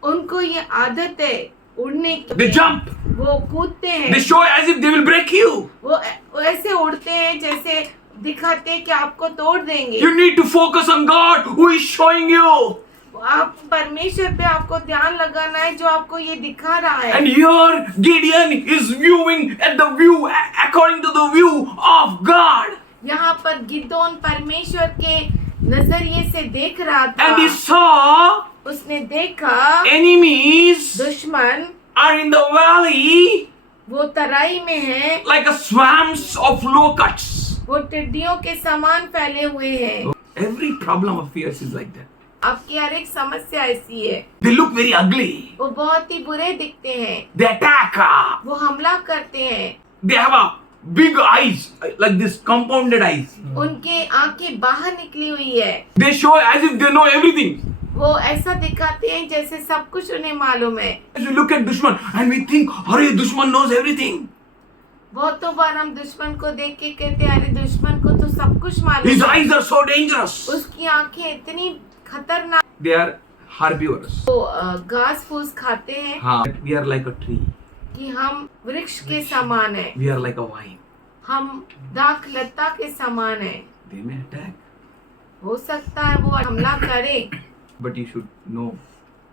उनको ये आदत है उड़ने की, They jump. वो कूदते हैं, They show as if they will break you. वो ऐसे उड़ते हैं जैसे दिखाते हैं कि आपको तोड़ देंगे। You need to focus on God who is showing you. आप परमेश्वर पे आपको ध्यान लगाना है जो आपको ये दिखा रहा है। And here Gideon is viewing at the view according to the view of God. यहाँ पर गिदोन परमेश्वर के नजरिए से देख रहा था। And he saw उसने देखा enemies दुश्मन are in the valley वो तराई में है, like a swarms of locusts. वो टिड्डियों के समान फैले हुए हैं। Every problem of fears is like that. आपकी हर एक समस्या ऐसी है। They look very ugly. वो बहुत ही बुरे दिखते हैं, They attack. वो हमला करते हैं, They have a big eyes like this, compounded eyes. उनके आंखें बाहर निकली हुई है, They show as if they know everything. वो ऐसा दिखाते हैं जैसे सब कुछ उन्हें मालूम है। We look at दुश्मन and we think, अरे दुश्मन knows everything. बहुतों बार हम दुश्मन को देख के कहते हैं अरे दुश्मन को तो सब कुछ मालूम His है, eyes are so dangerous. उसकी आंखें इतनी खतरनाक। They are herbivores. वो घास फूस खाते हैं हाँ, we are like a tree. कि हम वृक्ष के समान है, We are like a vine. हम दाख लता के समान है। They may attack, हो सकता है वो हमला करे, but you should know.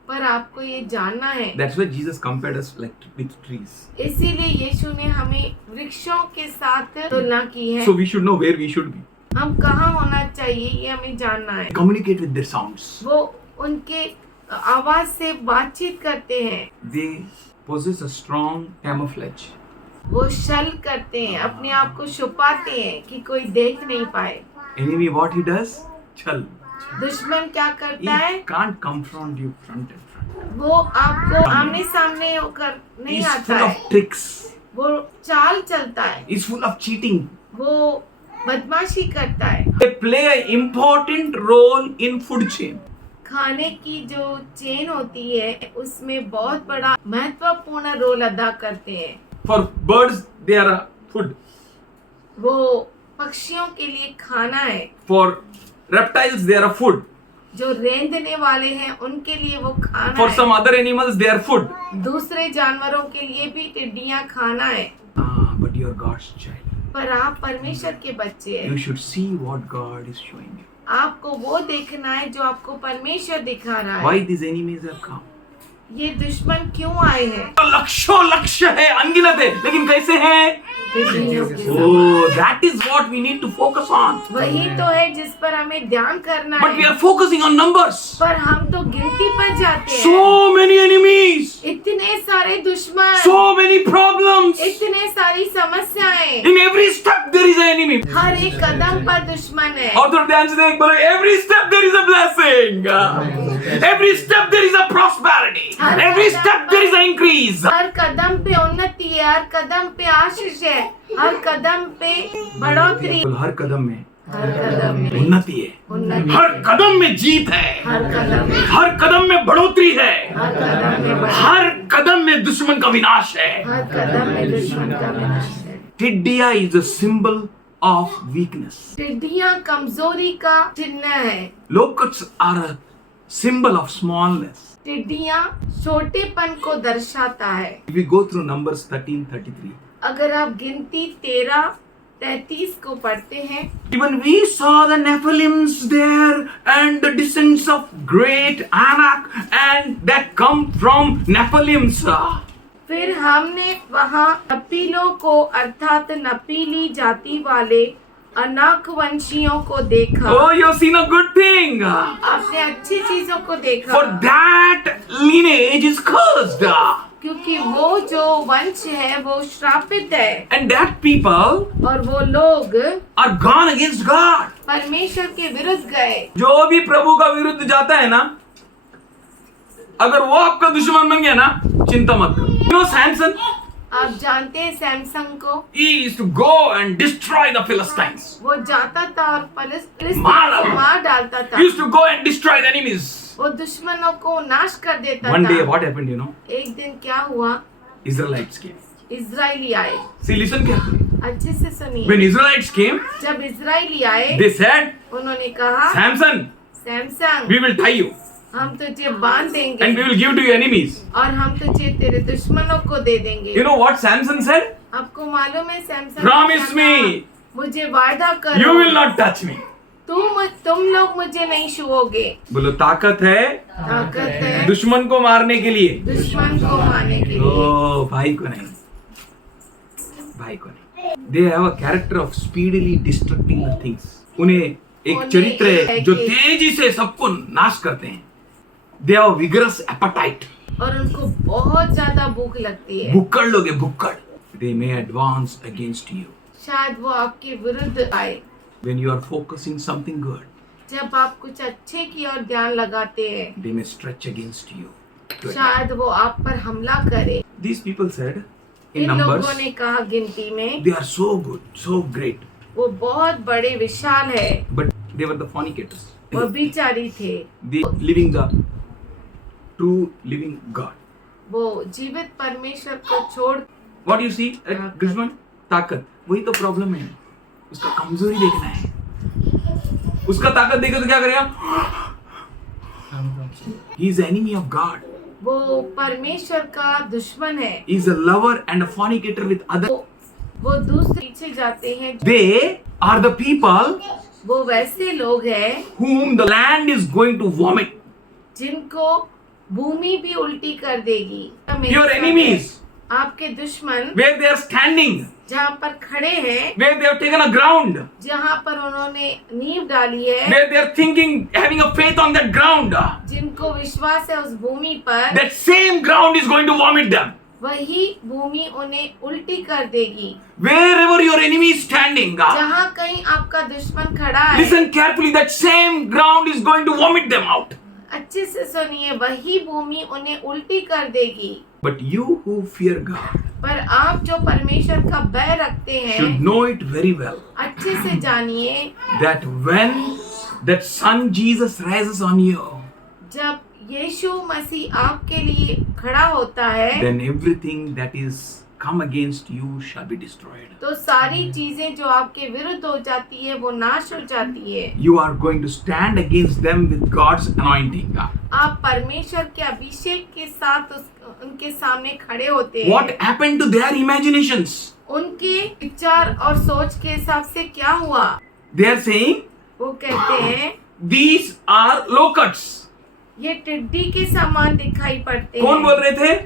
पर आपको ये जानना है। That's why Jesus compared us like with trees. इसीलिए यीशु ने हमें वृक्षों के साथ तुलना की है। So we should know where we should be. हम कहाँ होना चाहिए ये हमें जानना है। Communicate with their sounds. वो उनके आवाज से बातचीत करते हैं, They possess a strong camouflage. वो छल करते हैं, अपने आप को छुपाते हैं कि कोई देख नहीं पाए। Enemy, what he does? Chal. दुश्मन क्या He करता है? can't confront you front and front. वो आपको आमने सामने होकर नहीं He's आता full है, of tricks. वो चाल चलता है, He's full of cheating. वो बदमाशी करता है। They play an important role in food chain. खाने की जो चेन होती है उसमें बहुत बड़ा महत्वपूर्ण रोल अदा करते हैं। For birds, they are a food. वो पक्षियों के लिए खाना है, For reptiles, they are a food. जो रेंदने वाले हैं उनके लिए वो खाना For है। some other animals, they are food. दूसरे जानवरों के लिए भी टिड्डियां खाना है। But you are God's child. पर आप परमेश्वर के बच्चे हैं, You should see what God is showing you. आपको वो देखना है जो आपको परमेश्वर दिखा रहा है। Why these enemies have come? ये दुश्मन क्यों आए हैं? लक्ष्यों लक्ष्य है, अनगिनत है, लेकिन कैसे हैं? टिड्डियों के साथ। Oh, that is what we need to focus on. वही तो है जिस पर हमें ध्यान करना But we है। are focusing on numbers. पर हम तो गिनती पर जाते हैं। So many enemies. इतने सारे दुश्मन, So many problems. इतने सारी समस्याएं, In every step there is an enemy. हर एक कदम पर दुश्मन है। और तो ध्यान से देख बोलो, every step there is a blessing. Every step there is a prosperity. Every step there is an increase. हर कदम पे उन्नति है, हर कदम पे आशीष है, हर कदम पे बढ़ोतरी, हर कदम में हर कदम में उन्नति है, उन्नति, हर कदम में जीत है, हर कदम में, हर कदम में बढ़ोतरी है, हर कदम में बढ़- हर कदम में दुश्मन का विनाश है. हर कदम में दुश्मन का विनाश है। टिड्डिया is a symbol of weakness. टिड्डियां कमजोरी का चिन्ह है। Locusts are a symbol of smallness. टिड्डियां छोटेपन को दर्शाता है। If we go through Numbers 13:33, अगर आप गिनती 13:33 को पढ़ते हैं, even we saw the Nephilims there and the descendants of great Anak and that come from Nephilims. फिर हमने वहाँ नपीलों को अर्थात नपीली जाति वाले अनाक वंशियों को देखा। Oh, you have seen a good thing. आपने अच्छी चीजों को देखा, For that lineage is cursed. क्योंकि वो जो वंश है वो श्रापित है And that people और वो लोग are gone against God. परमेश्वर के विरुद्ध गए। जो भी प्रभु का विरुद्ध जाता है ना, अगर वो आपका दुश्मन बन गया ना, चिंता मत करो. You know Samson? आप जानते हैं सैमसंग को? He used to go and destroy the Philistines. वो जाता था और फिलिस्तीन मारा। को मार डालता था। He used to go and destroy the enemies. वो दुश्मनों को नाश कर देता One day, था। what happened, you know? एक दिन क्या हुआ? Israelites came. इजराइली आए। See, listen carefully. अच्छे से सुनिए। When Israelites came, जब इजराइली आए, they said, उन्होंने कहा, Samson, Samsung, we will tie you. हम तुझे बांध देंगे and we will give to your enemies. और हम तुझे तेरे दुश्मनों को दे देंगे। You know what Samson said? आपको मालूम है सैमसन Promise me, मुझे वादा करो you will not touch me. तुम लोग मुझे नहीं छुओगे। बोलो ताकत है ताकत है दुश्मन को मारने के लिए, दुश्मन को मारने के लिए। ओ भाई को नहीं, भाई को नहीं। They have a character of speedily destructing the things. उन्हें एक उन्हें चरित्र है एक जो है कि- तेजी से सबको नाश करते हैं। They have a vigorous appetite. और उनको बहुत ज्यादा भूख लगती है। भुक्कड़ लोग हैं, भुक्कड़। They may advance against you शायद वो आपके विरुद्ध आए। when you are focusing something good. जब आप कुछ अच्छे की ओर ध्यान लगाते हैं, They may stretch against you. to attack. शायद वो आप पर हमला करे। These people said in in Numbers, लोगों ने कहा गिनती में they are so good, so great, वो बहुत बड़े विशाल है, but they were the fornicators. वो बिचारी थे, They living the true living God. वो जीवित परमेश्वर को छोड़। What you see at ताकत। Grishman? ताकत। वही तो प्रॉब्लम है, उसका कमजोरी देखना है। उसका ताकत देखे तो क्या करेगा? He is the enemy of God. वो परमेश्वर का दुश्मन है। He is a lover and a fornicator with others. वो दूसरे पीछे जाते हैं। They are the people वो वैसे लोग हैं whom the land is going to vomit. जिनको भूमि भी उल्टी कर देगी। Your enemies, आपके दुश्मन where they are standing, जहाँ पर खड़े हैं, where they have taken a ground, जहाँ पर उन्होंने नींव डाली है, where they are thinking, having a faith on that ground, जिनको विश्वास है उस भूमि पर, that same ground is going to vomit them. वही भूमि उन्हें उल्टी कर देगी। Wherever your enemy is standing, जहाँ कहीं आपका दुश्मन खड़ा है, listen carefully, that same ground is going to vomit them out. अच्छे से सुनिए, वही भूमि उन्हें उल्टी कर देगी। But you who fear God पर आप जो परमेश्वर का भय रखते should हैं, know it very well, अच्छे से जानिए, that when that Son Jesus rises on you, जब यीशु मसीह आपके लिए खड़ा होता है, then everything that is come against you shall be destroyed. तो सारी चीजें जो आपके विरुद्ध हो जाती है वो नाश हो जाती है। You are going to stand against them with God's anointing. आप परमेश्वर के अभिषेक के साथ उनके सामने खड़े होते हैं। What happened to their imaginations? उनके विचार और सोच के हिसाब से क्या हुआ? They are saying, वो कहते हैं these are locusts. ये टिड्डी के समान दिखाई पड़ते कौन बोल हैं। रहे थे?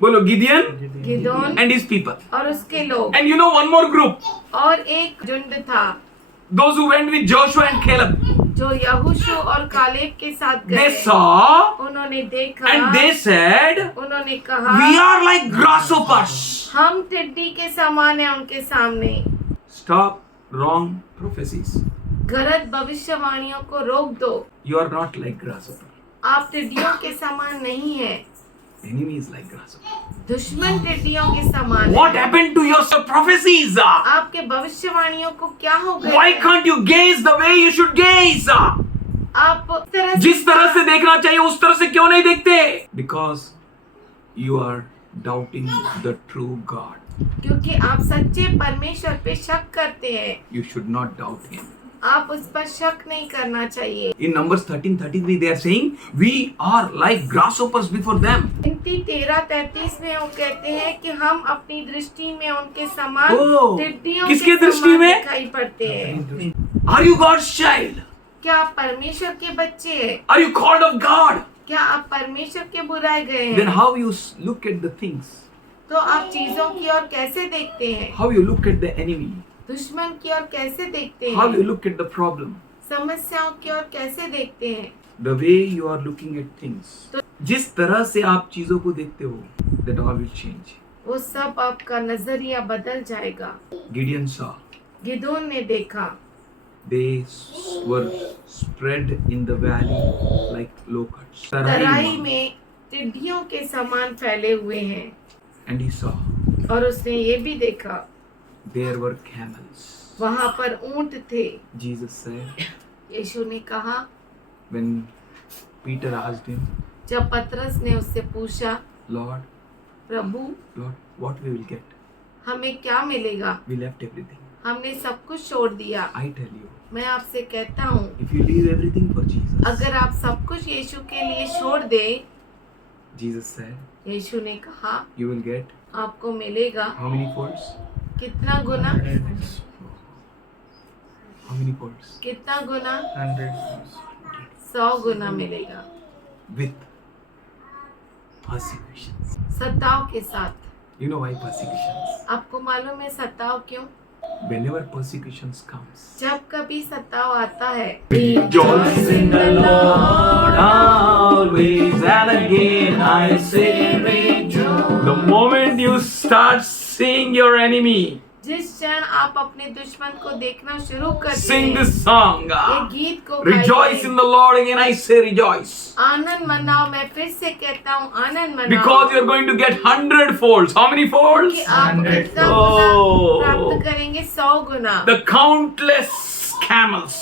बोलो गिदियन गिदोन and his people. और उसके लोग, And you know one more group, और एक झुंड था those who went with Joshua and Caleb. जो यहोशू और कालेब के साथ They गए। saw उन्होंने देखा, and they said, उन्होंने कहा, we are like grasshoppers. हम टिड्डी के समान हैं उनके सामने। Stop wrong prophecies. गलत भविष्यवाणियों को रोक दो। You are not like grasshopper. आप टिड्डियों के समान नहीं है, Enemy is like grasshopper. दुश्मन टिड्डियों के समान What है। happened to your prophecies? आपके भविष्यवाणियों को क्या हो गया? Why can't you gaze the way you should gaze? आप जिस तरह से देखना चाहिए उस तरह से क्यों नहीं देखते? Because you are doubting the true God. क्योंकि आप सच्चे परमेश्वर पे शक करते हैं। You should not doubt Him. आप उस पर शक नहीं करना चाहिए। In Numbers 13:33, they are saying, we are like grasshoppers before them. गिनती 13:33 में वो कहते हैं कि हम अपनी दृष्टि में उनके समान ओह, टिड्डियों किसके के दृष्टि समान में? दिखाई पड़ते हैं। Are you God's child? क्या आप परमेश्वर के बच्चे हैं? Are you called of God? क्या आप परमेश्वर के बुलाए गए Then हैं? how you look at the things? तो आप चीजों की ओर कैसे देखते हैं? How you look at the enemy? दुश्मन की ओर कैसे देखते How you हैं? look at the problem? समस्याओं की ओर कैसे देखते हैं? The way you are looking at things. जिस तरह से आप चीजों को देखते हो, that all will change. वो सब आपका नजरिया बदल जाएगा। Gideon saw. गिदोन ने देखा, They were spread in the valley like locusts. तराई में टिड्डियों के समान फैले हुए हैं। And he saw और उसने ये भी देखा, there were camels. वहां पर ऊंट थे। Jesus said, यीशु ने कहा, when Peter asked him, जब पतरस ने उससे पूछा, Lord, Prabhu what we will get? हमें क्या मिलेगा? We left everything. हमने सब कुछ छोड़ दिया। I tell you, मैं आपसे कहता हूँ, if you leave everything for Jesus, अगर आप सब कुछ यीशु के लिए छोड़ दे, Jesus said, यीशु ने कहा you will get आपको मिलेगा how many folds? कितना गुना, How many folds? कितना गुना, 100 100 गुना मिलेगा, With persecutions. सताव के साथ। You know why persecutions? आपको मालूम है सताव क्यों? Whenever persecutions comes, जब कभी सताव आता है, rejoice in the Lord always, and again I say rejoice. The moment you start seeing your enemy, जिस क्षण आप अपने दुश्मन को देखना शुरू करते sing हैं, this song. ये गीत को Rejoice in the Lord, again I say rejoice. आनंद मनाओ। मैं फिर से कहता हूँ आनंद मनाओ, Because you are going to get 100 folds. How many folds? कि आप 100 कितना गुना Oh. प्राप्त करेंगे, 100 गुना। The countless camels,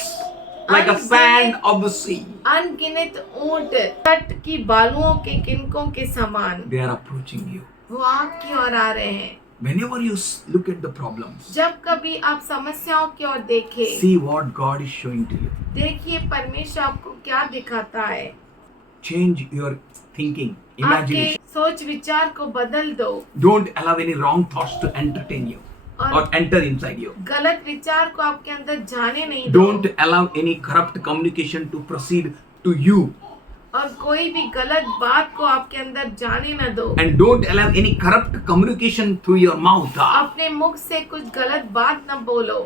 like a sand of the sea, अनगिनत ऊंट तट की बालुओं के किनकों के समान they are approaching you. वो आपकी ओर आ रहे हैं। Whenever you look at the problems, जब कभी आप समस्याओं की ओर देखें, see what God is showing to you. देखिए परमेश्वर आपको क्या दिखाता है। Change your thinking, आपके imagination. सोच विचार को बदल दो Don't allow any wrong thoughts to entertain you or और enter inside you. गलत विचार को आपके अंदर जाने नहीं दो, Don't allow any corrupt communication to proceed to you. और कोई भी गलत बात को आपके अंदर जाने न दो। And don't allow any corrupt communication through your mouth. अपने मुख से कुछ गलत बात न बोलो।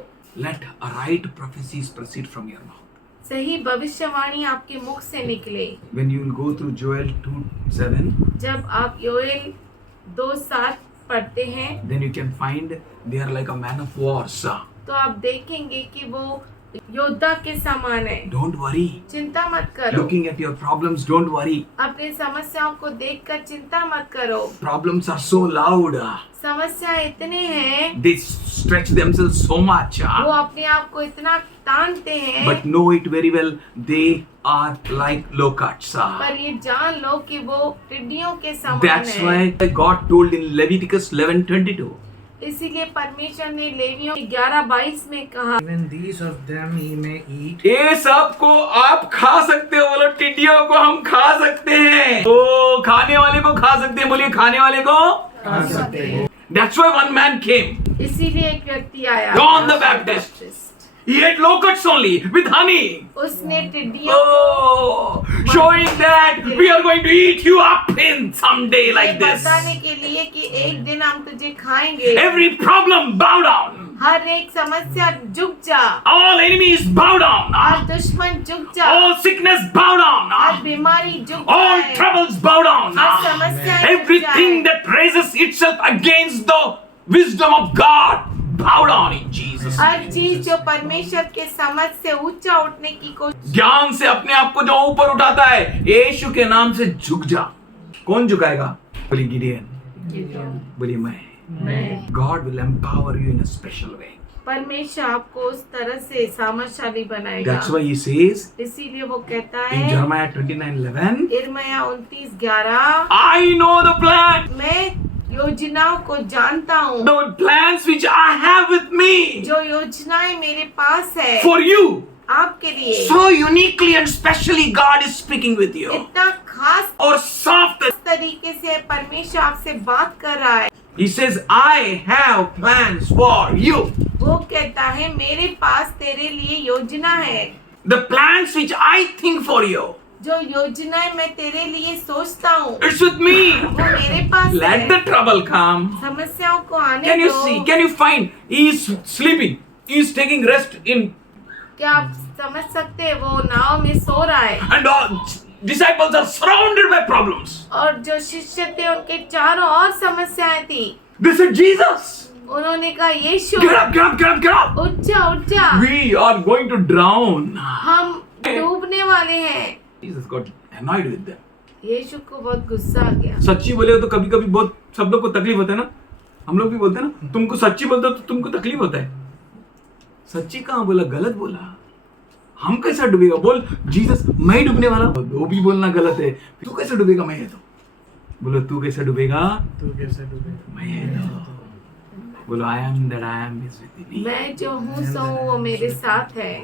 Let right prophecies proceed from your mouth. सही भविष्यवाणी आपके मुख से निकले। When you will go through Joel 2:7, जब आप योएल 2:7 पढ़ते हैं, then you can find they are like a man of war. तो आप देखेंगे कि वो योद्धा के समान है। Don't worry. चिंता मत करो। Looking at your problems, don't worry. अपनी समस्याओं को देखकर चिंता मत करो। Problems are so loud. समस्या इतने हैं, They stretch themselves so much. वो अपने आप को इतना तानते हैं, But know it very well, they are like locusts. पर ये जान लो कि वो टिड्डियों के समान That's है। why God told in Leviticus 11:22. इसीलिए परमेश्वर ने लेवियों 11:22 में कहा, Even these of them ye may eat. ये सब को आप खा सकते हो। बोलो टिड्डियों को हम खा सकते हैं। ओ खाने वाले को खा सकते हैं। बोलिए खाने वाले को। खा सकते हैं। That's why one man came. इसीलिए एक व्यक्ति आया, John the Baptist. He ate locusts only with honey. उसने टिड्डियों Oh, showing that we are going to eat you up in someday को like this. बताने के लिए कि एक दिन हम तुझे खाएंगे। Every problem bow down. हर एक समस्या झुक जा, All enemies bow down. हर दुश्मन झुक जा, All sickness bow down. हर बीमारी झुक All जाए, troubles bow down. हर समस्या झुक Everything जाए। that raises itself against the wisdom of God bow down in Jesus' her name. चीज जो परमेश्वर के समझ से ऊंचा उठने की कोशिश, ज्ञान से अपने आप को जो ऊपर उठाता है, यीशु के नाम से झुक जा। कौन झुकाएगा? बोलिए गिडियन। बोलिए मैं। God will empower you in a special way. परमेश्वर आपको उस तरह से सामर्थ्यशाली बनाएगा। That's why he says इसीलिए वो कहता in है Jeremiah 29:11, यिर्मयाह 29:11, I know the plan, मैं योजनाओं को जानता हूँ, the plans which I have with me जो योजनाएं मेरे पास है for you. आपके लिए। So uniquely and specially God is speaking with you. इतना खास Or soft. तरीके से परमेश्वर आपसे बात कर रहा है। He says, I have plans for you. वो कहता है मेरे पास तेरे लिए योजना है, The plans which I think for you. जो योजनाएं मैं तेरे लिए सोचता हूँ It's with me. वो मेरे पास Let है। the trouble come. समस्याओं को आने Can you दो। see? Can you find? He is sleeping. He is taking rest in. क्या आप समझ सकते हैं? वो नाव में सो रहा है And all disciples are surrounded by problems. और जो शिष्य थे उनके चारों ओर समस्याएं थी। They said, Jesus, उन्होंने कहा यीशु get up, get up, get up, get up. उठ जा उठ जा, We are going to drown. हम डूबने वाले हैं। Jesus got annoyed with them. यीशु को बहुत गुस्सा आ गया। सच्ची बोले तो कभी कभी बहुत शब्दों को तकलीफ होता है ना। हम लोग भी बोलते हैं ना, तुमको सच्ची बोलते हो तो तुमको तकलीफ होता है। सच्ची कहाँ बोला, गलत बोला। हम कैसा डूबेगा? बोल जीसस मैं डूबने वाला, वो भी बोलना गलत है। तू कैसे डूबेगा? मैं है तो। बोलो तू कैसे डूबेगा? तू कैसे डूबेगा? मैं है तो। बोलो I am that I am is within me. मैं जो हूँ सो वो मेरे साथ है।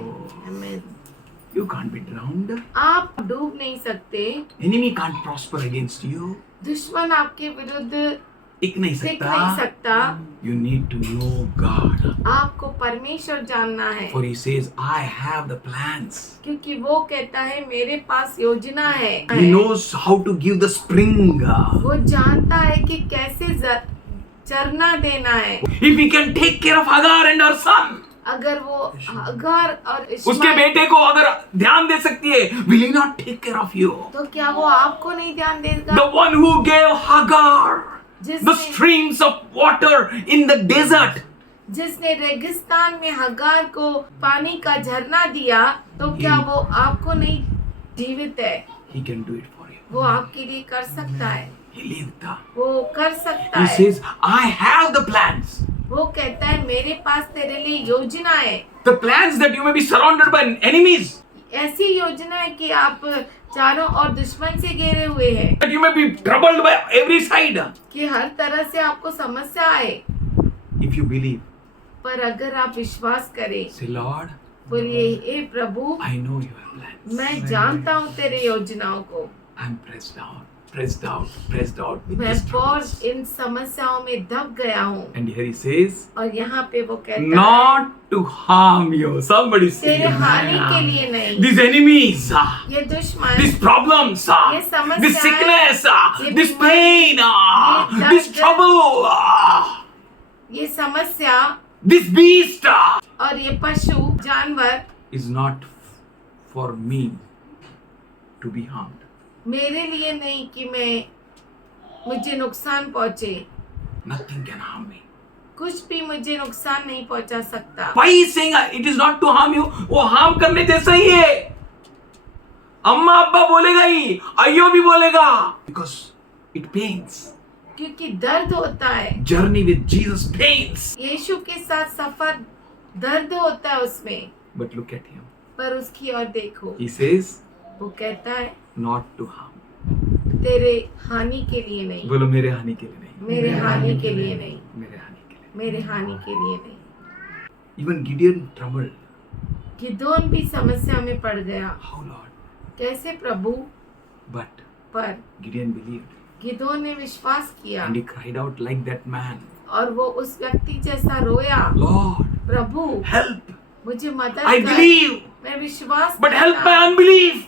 Amen. You can't be drowned. आप डूब नहीं सकते। Enemy can't prosper against you. दुश्मन आपके विरुद्ध टिक नहीं टिक नहीं सकता. सकता। You need to know God. आपको परमेश्वर जानना है, For he says, I have the plans. क्योंकि वो कहता है मेरे पास योजना है। He knows how to give the spring. वो जानता है कि कैसे चरना देना है। If he can take care of Hagar and her son, अगर वो अगर और उसके इश्माएल, बेटे को अगर ध्यान दे सकती है, will he not take care of you? तो क्या वो आपको नहीं ध्यान देगा? The one who gave Hagar the जिसने streams of water in the desert. जिसने रेगिस्तान में हगार को पानी का झरना दिया, तो क्या वो आपको नहीं जीवित है? He can do it for you. वो आपके लिए कर सकता है, He lived. वो कर सकता He है। says, I have the plans. वो कहता है मेरे पास तेरे लिए योजना है। The plans that you may be surrounded by enemies. ऐसी योजना है कि आप चारों ओर दुश्मन से घेरे हुए हैं, That you may be troubled by every side. कि हर तरह से आपको समस्या आए। If you believe, पर अगर आप विश्वास करें, say, Lord, बोलिए हे प्रभु, I know you have plans. मैं जानता हूँ तेरे योजनाओं को। I'm pressed out with मैं these troubles. बहुत इन समस्याओं में दब गया हूँ। And here he says, और यहाँ पे वो कहता है not to harm you. Somebody say, तेरे हानि के Amen. लिए नहीं। These enemies, ये दुश्मन, these problems, ये समस्याएं, this sickness, ये this बीमारी, pain, ये this दर्द, trouble, ये समस्या this beast और ये पशु जानवर is not for me to be harmed. मेरे लिए नहीं कि मुझे नुकसान पहुँचे। Nothing can harm me. कुछ भी मुझे नुकसान नहीं पहुँचा सकता। Why he is saying it is not to harm you? वो harm करने जैसा ही है। अम्मा अब्बा बोलेगा ही, अय्यो भी बोलेगा। Because it pains. क्योंकि दर्द होता है। Journey with Jesus pains. यीशु के साथ सफर दर्द होता है उसमें, But look at him. पर उसकी ओर देखो। He says, वो कहता है not to harm. तेरे हानि के लिए नहीं, बोलो मेरे हानि के लिए नहीं. मेरे हानि के लिए नहीं, मेरे हानि के लिए. मेरे हानि के लिए नहीं। Even Gideon troubled. गिदोन भी समस्या में पड़ गया। How Lord? कैसे प्रभु? But पर Gideon believed. गिदोन ने विश्वास किया And he cried out like that man. और वो उस व्यक्ति जैसा रोया, Lord, प्रभु help. मुझे मदद I कर। believe. मैं विश्वास But help करता, my unbelief.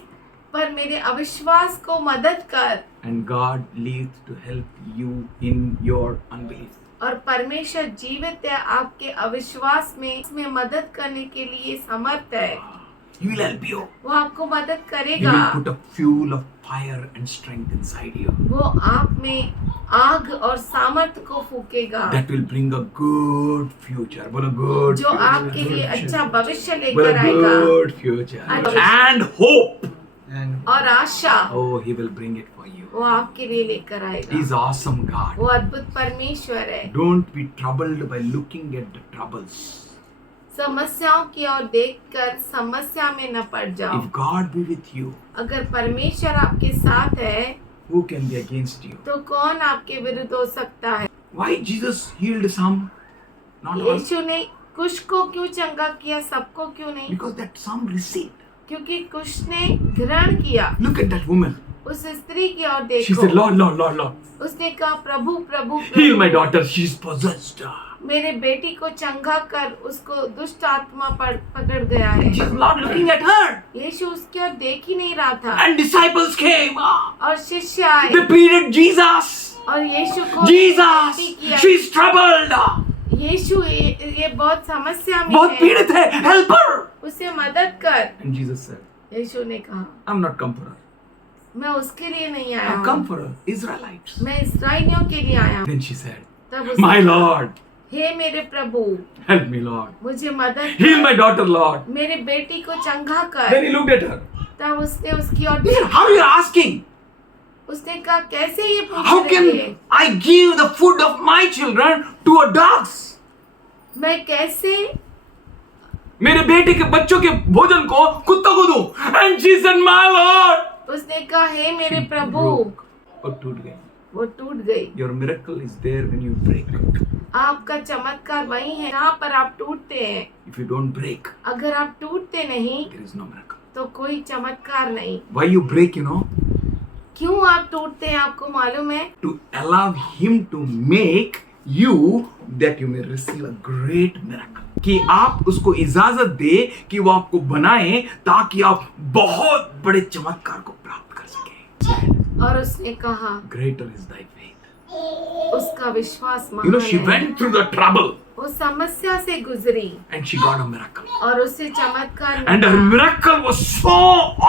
पर मेरे अविश्वास को मदद कर। And God lives to help you in your unbelief. और परमेश्वर जीवित है आपके अविश्वास में, इसमें मदद करने के लिए समर्थ है। He will help you. वो आपको मदद He करेगा। will put a fuel of fire and strength inside you. वो आप में आग और सामर्थ को फूकेगा, That will bring a good future. बोलो good जो future. आपके लिए अच्छा भविष्य बोलो लेकर आएगा good future. अच्छा। And hope. And और आशा Oh, he will bring it for you. वो आपके लिए लेकर He आएगा। is awesome God. वो अद्भुत परमेश्वर है। Don't be troubled by looking at the troubles. समस्याओं की ओर देखकर समस्या में न पड़ जाओ। If God be with you, अगर परमेश्वर आपके साथ है, who can be against you? तो कौन आपके विरुद्ध हो सकता है? Why Jesus healed some, not all? यीशु ने कुछ को क्यों चंगा किया, सबको क्यों नहीं? Because that some received. क्योंकि कुछ ने ग्रहण किया। Look at that woman. उस स्त्री की ओर She देखो। said, Lord, Lord, Lord, Lord, उसने कहा प्रभु प्रभु heal my Prabhu, daughter. She is possessed. मेरे बेटी को चंगा कर, उसको दुष्ट आत्मा पकड़ गया है। Jesus not looking at her. यीशु उसकी ओर देख ही नहीं रहा था। And disciples came. और शिष्य आए They pleaded Jesus. और यीशु को Jesus, विनती किया। she's troubled. यीशु ये बहुत समस्या में बहुत है, पीड़ित है. Help her. उसे मदद कर। And Jesus said, यीशु ने कहा I'm not come for her. मैं उसके लिए नहीं आया I've come हूँ, for her. Israelites. मैं इस्राएलियों के लिए आया हूँ। Then she said, तब उसने My कहा, Lord, हे मेरे प्रभु, help me, Lord. मुझे मदद Heal my कर, daughter, Lord. मेरे बेटी को चंगा Then कर। he looked at her. तब उसने उसकी ओर He said, देखा। how you are asking? उसने कहा कैसे ये पूछ How रही can है? I give the food of my children to a dogs? मैं कैसे मेरे बेटे के बच्चों के भोजन को कुत्तों को दूं? And she said, my Lord. उसने कहा हे मेरे प्रभु, Broke. और टूट गई. वो टूट गई। Your miracle is there when you break. आपका चमत्कार वही है जहाँ पर आप टूटते हैं। If you don't break, अगर आप टूटते नहीं there is no miracle. तो कोई चमत्कार नहीं। Why you break, क्यों आप टूटते हैं आपको मालूम है? To allow him to make you that you may receive a great miracle. कि आप उसको इजाजत दे कि वो आपको बनाए ताकि आप बहुत बड़े चमत्कार को प्राप्त कर सके। और उसने कहा Greater is thy faith. उसका विश्वास You know, महान she है। went through the trouble वो समस्या से गुजरी and she got a miracle. और उसे चमत्कार And her मिला। miracle was so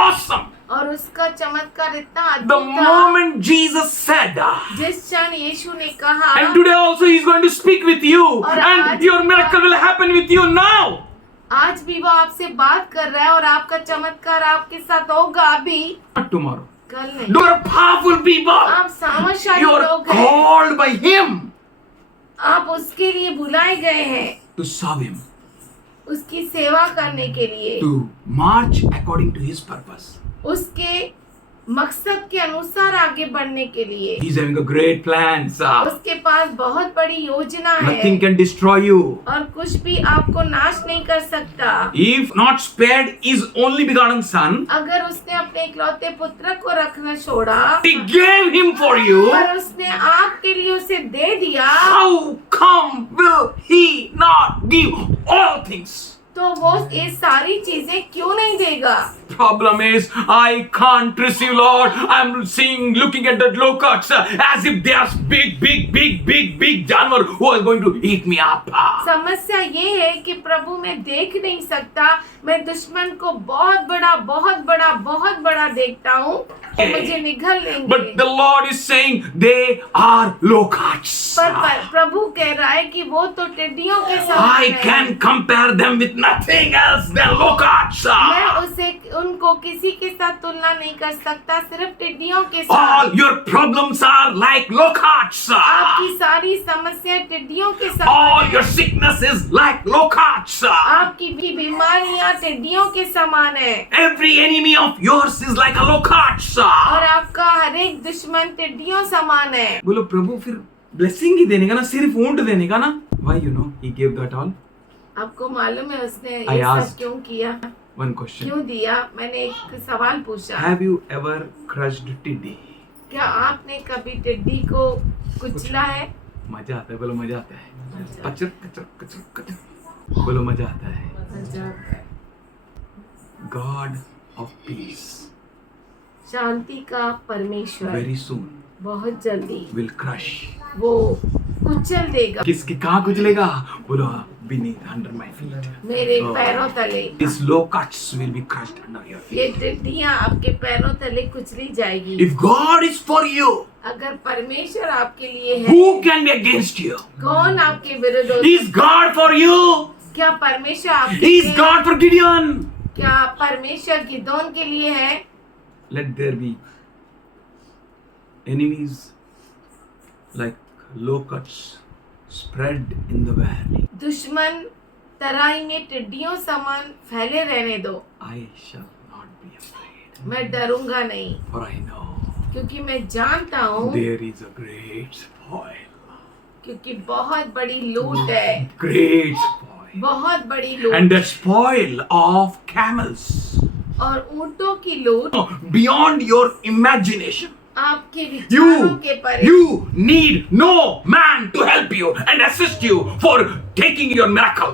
awesome. और उसका चमत्कार इतना The अद्भुत था। moment Jesus said, जिस क्षण यीशु ने कहा and today also he's going to speak with you, और and आज your miracle will happen with you now. आज भी वो आपसे बात कर रहा है और आपका चमत्कार आपके साथ होगा अभी, Not tomorrow. कल नहीं। You are powerful people. आप सामर्थशाली You are लोग हैं। called by him आप उसके लिए बुलाए गए हैं, to serve him, उसकी सेवा करने के लिए, to march according to his purpose. उसके मकसद के अनुसार आगे बढ़ने के लिए। He's having a great plan, sir. उसके पास बहुत बड़ी योजना है Nothing can destroy you. और कुछ भी आपको नाश नहीं कर सकता। If not spared his only begotten son, अगर उसने अपने इकलौते पुत्र को रखना छोड़ा he gave him for you. और उसने आपके लिए उसे दे दिया, How come will he not give all things? तो वो ये सारी चीजें क्यों नहीं देगा? Problem is, I can't receive, Lord. I'm looking at the locusts as if they are big जानवर who are going to eat me up. समस्या ये है कि प्रभु मैं देख नहीं सकता, मैं दुश्मन को बहुत बड़ा देखता हूँ, वो मुझे निगल लेंगे। But the Lord is saying they are locusts. पर प्रभु कह रहा है कि वो तो टिड्डियों के समान I है। can compare them with nothing else than locusts. मैं उनको किसी के साथ तुलना नहीं कर सकता, सिर्फ टिड्डियों के साथ। All your problems are like locusts. आपकी सारी समस्याएं टिड्डियों के समान All है। your sickness is like locusts. आपकी भी बीमारियां टिड्डियों के समान है Every enemy of yours is like a locust. और आपका हर एक दुश्मन टिड्डियों समान है। बोलो प्रभु फिर ब्लेसिंग ही देने का ना, सिर्फ ऊंट देने का ना? Why he gave that all? आपको मालूम है उसने I ये सब asked. क्यों किया, One question. क्यों दिया? मैंने एक सवाल पूछा, Have you ever crushed tiddy? क्या आपने कभी टिड्डी को कुचला है? मजा आता है, बोलो मजा आता है। कचर कचर कचर कचर, बोलो मजा आता है। God of peace शांति का परमेश्वर very soon बहुत जल्दी will crush. वो कुचल देगा किसके कहाँ कुचलेगा? बोलो beneath under my feet. मेरे Oh. पैरों तले। These locusts will be crushed under your ये feet. टिड्डियां आपके पैरों तले कुचली जाएगी। If God is for you, अगर परमेश्वर आपके लिए है, who can be against you? कौन आपके विरुद्ध हो? Is God for you? क्या परमेश्वर आपके Is लिए? God for Gideon? क्या परमेश्वर गिदोन के लिए है? Let there be enemies like locusts spread in the valley. दुश्मन तराई में टिड्डियों समान फैले रहने दो, I shall not be afraid, मैं डरूंगा नहीं, for I know क्योंकि मैं जानता हूँ, there is a great spoil. क्योंकि बहुत बड़ी लूट है, Great spoil. बहुत बड़ी And लूट the spoil of camels. और ऊंटों की लूट Beyond your imagination. आपके विचारों के परे। You need no man to help you and assist you for taking your miracle.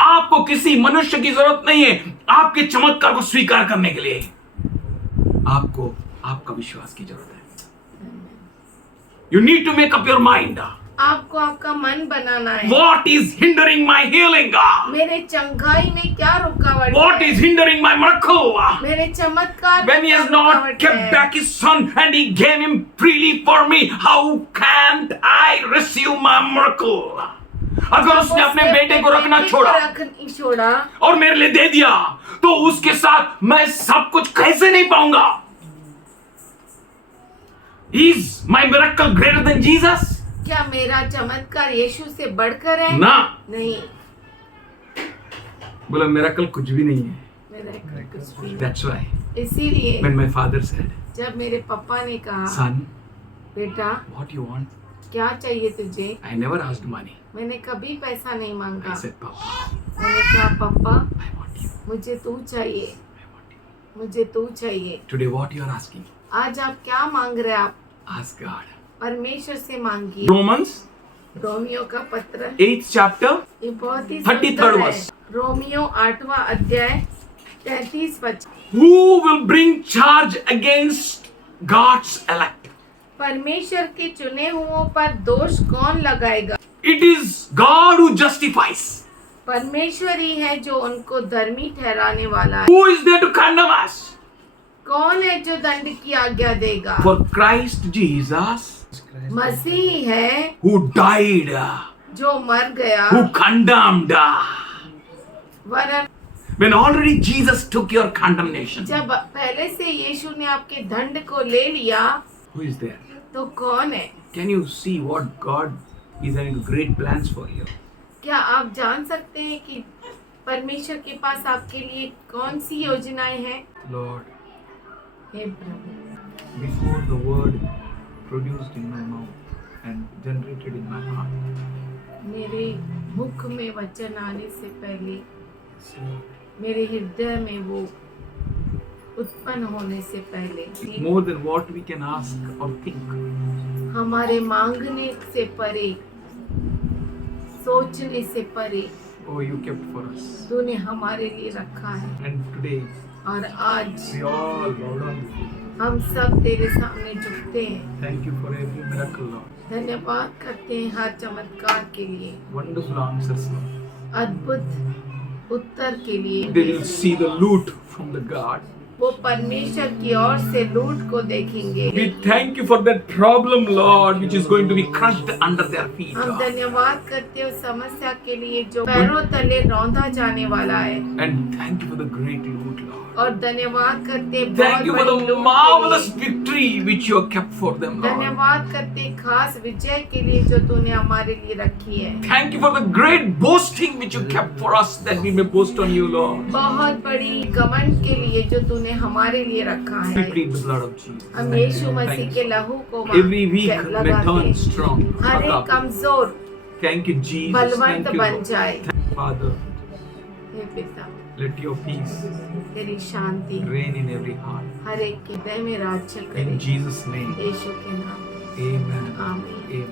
आपको किसी मनुष्य की जरूरत नहीं है आपके चमत्कार को स्वीकार करने के लिए। आपको आपका विश्वास की जरूरत है। You need to make up your mind. आपको आपका मन बनाना है। What is hindering my healing? मेरे चंगाई में क्या रुकावट What है? is hindering my miracle? मेरे चमत्कार When में he क्या has not रुकावट kept है? back his son and he gave him freely for me, how can't I receive my miracle? अगर उसने अपने बेटे को रखना छोड़ा और मेरे लिए दे दिया तो उसके साथ मैं सब कुछ कैसे नहीं पाऊंगा? Is my miracle greater than Jesus? क्या मेरा चमत्कार यीशु से बढ़कर है? ना, नहीं, बोला miracle कुछ भी नहीं है. मेरा कुछ भी नहीं। That's why इसीलिए when my father said, जब मेरे पापा ने कहा, son, बेटा what you want? क्या चाहिए तुझे? I never asked money. मैंने कभी पैसा नहीं मांगा। I said, Papa, मैंने कहा पापा I want you. मुझे तू चाहिए, I want you. मुझे तू चाहिए। Today, what you are asking? आज आप क्या मांग रहे हैं? आप Ask God. परमेश्वर से मांगिए। Romans, रोमियो का पत्र 8th chapter, ये बहुत ही 33rd सुंदर है। verse. रोमियो 8वां अध्याय 33 वचन। Who will bring charge against God's elect? परमेश्वर के चुने हुओं पर दोष कौन लगाएगा? It is God who justifies. परमेश्वर ही है जो उनको धर्मी ठहराने वाला है। Who is there to condemn us? कौन है जो दंड की आज्ञा देगा? For Christ Jesus, मसीह है who died, जो मर गया, who condemned. वरन When already Jesus took your condemnation, जब पहले से यीशु ने आपके दंड को ले लिया, who is there? तो कौन है? Can you see what God is having great plans for you? क्या आप जान सकते हैं कि परमेश्वर के पास आपके लिए कौन सी योजनाएं हैं? Lord, hey Prabhu, before the word produced in my mouth and generated in my heart, मेरे मुख में वचन आने से पहले, मेरे हृदय में वो उत्पन्न होने से पहले, more than what we can ask or think, हमारे मांगने से परे, सोचने से परे oh, you kept for us. तूने हमारे लिए रखा है। And today, और आज we all bow down before you. हम सब तेरे सामने झुकते हैं। Thank you for every miracle, Lord. धन्यवाद करते हैं हर चमत्कार के लिए, Wonderful answers, Lord. अद्भुत उत्तर के They लिए। will see the loot from the God. वो परमेश्वर की ओर से लूट को देखेंगे। We thank you for that problem, Lord, which is going to be crushed under their feet, हम Lord. धन्यवाद करते हैं उस समस्या के लिए जो पैरों तले रौंदा जाने वाला है, And thank you for the great loot, Lord. और धन्यवाद करते हैं Thank बहुत you for बड़ी the लूट marvelous के लिए। victory which you have kept for them, Lord. धन्यवाद करते हैं खास विजय के लिए जो तूने हमारे लिए रखी है। Thank you for the great boasting which you kept for us that we may boast on you, Lord. बहुत बड़ी घमंड के लिए जो तूने हमारे लिए रखा We है। plead the blood of Jesus. हम Thank Yeshu you. Masih Thank के you. लहू को Every week may लगाते turn हैं। strong. हर एक कमजोर Thank you, Jesus. Balwant Thank you, बन Lord. जाए। Father, हे पिता, let your peace तेरी शांति reign in every heart. हर एक के हृदय में राज्य करे। In Jesus' name. यीशु के नाम, Amen. आमीन। Amen.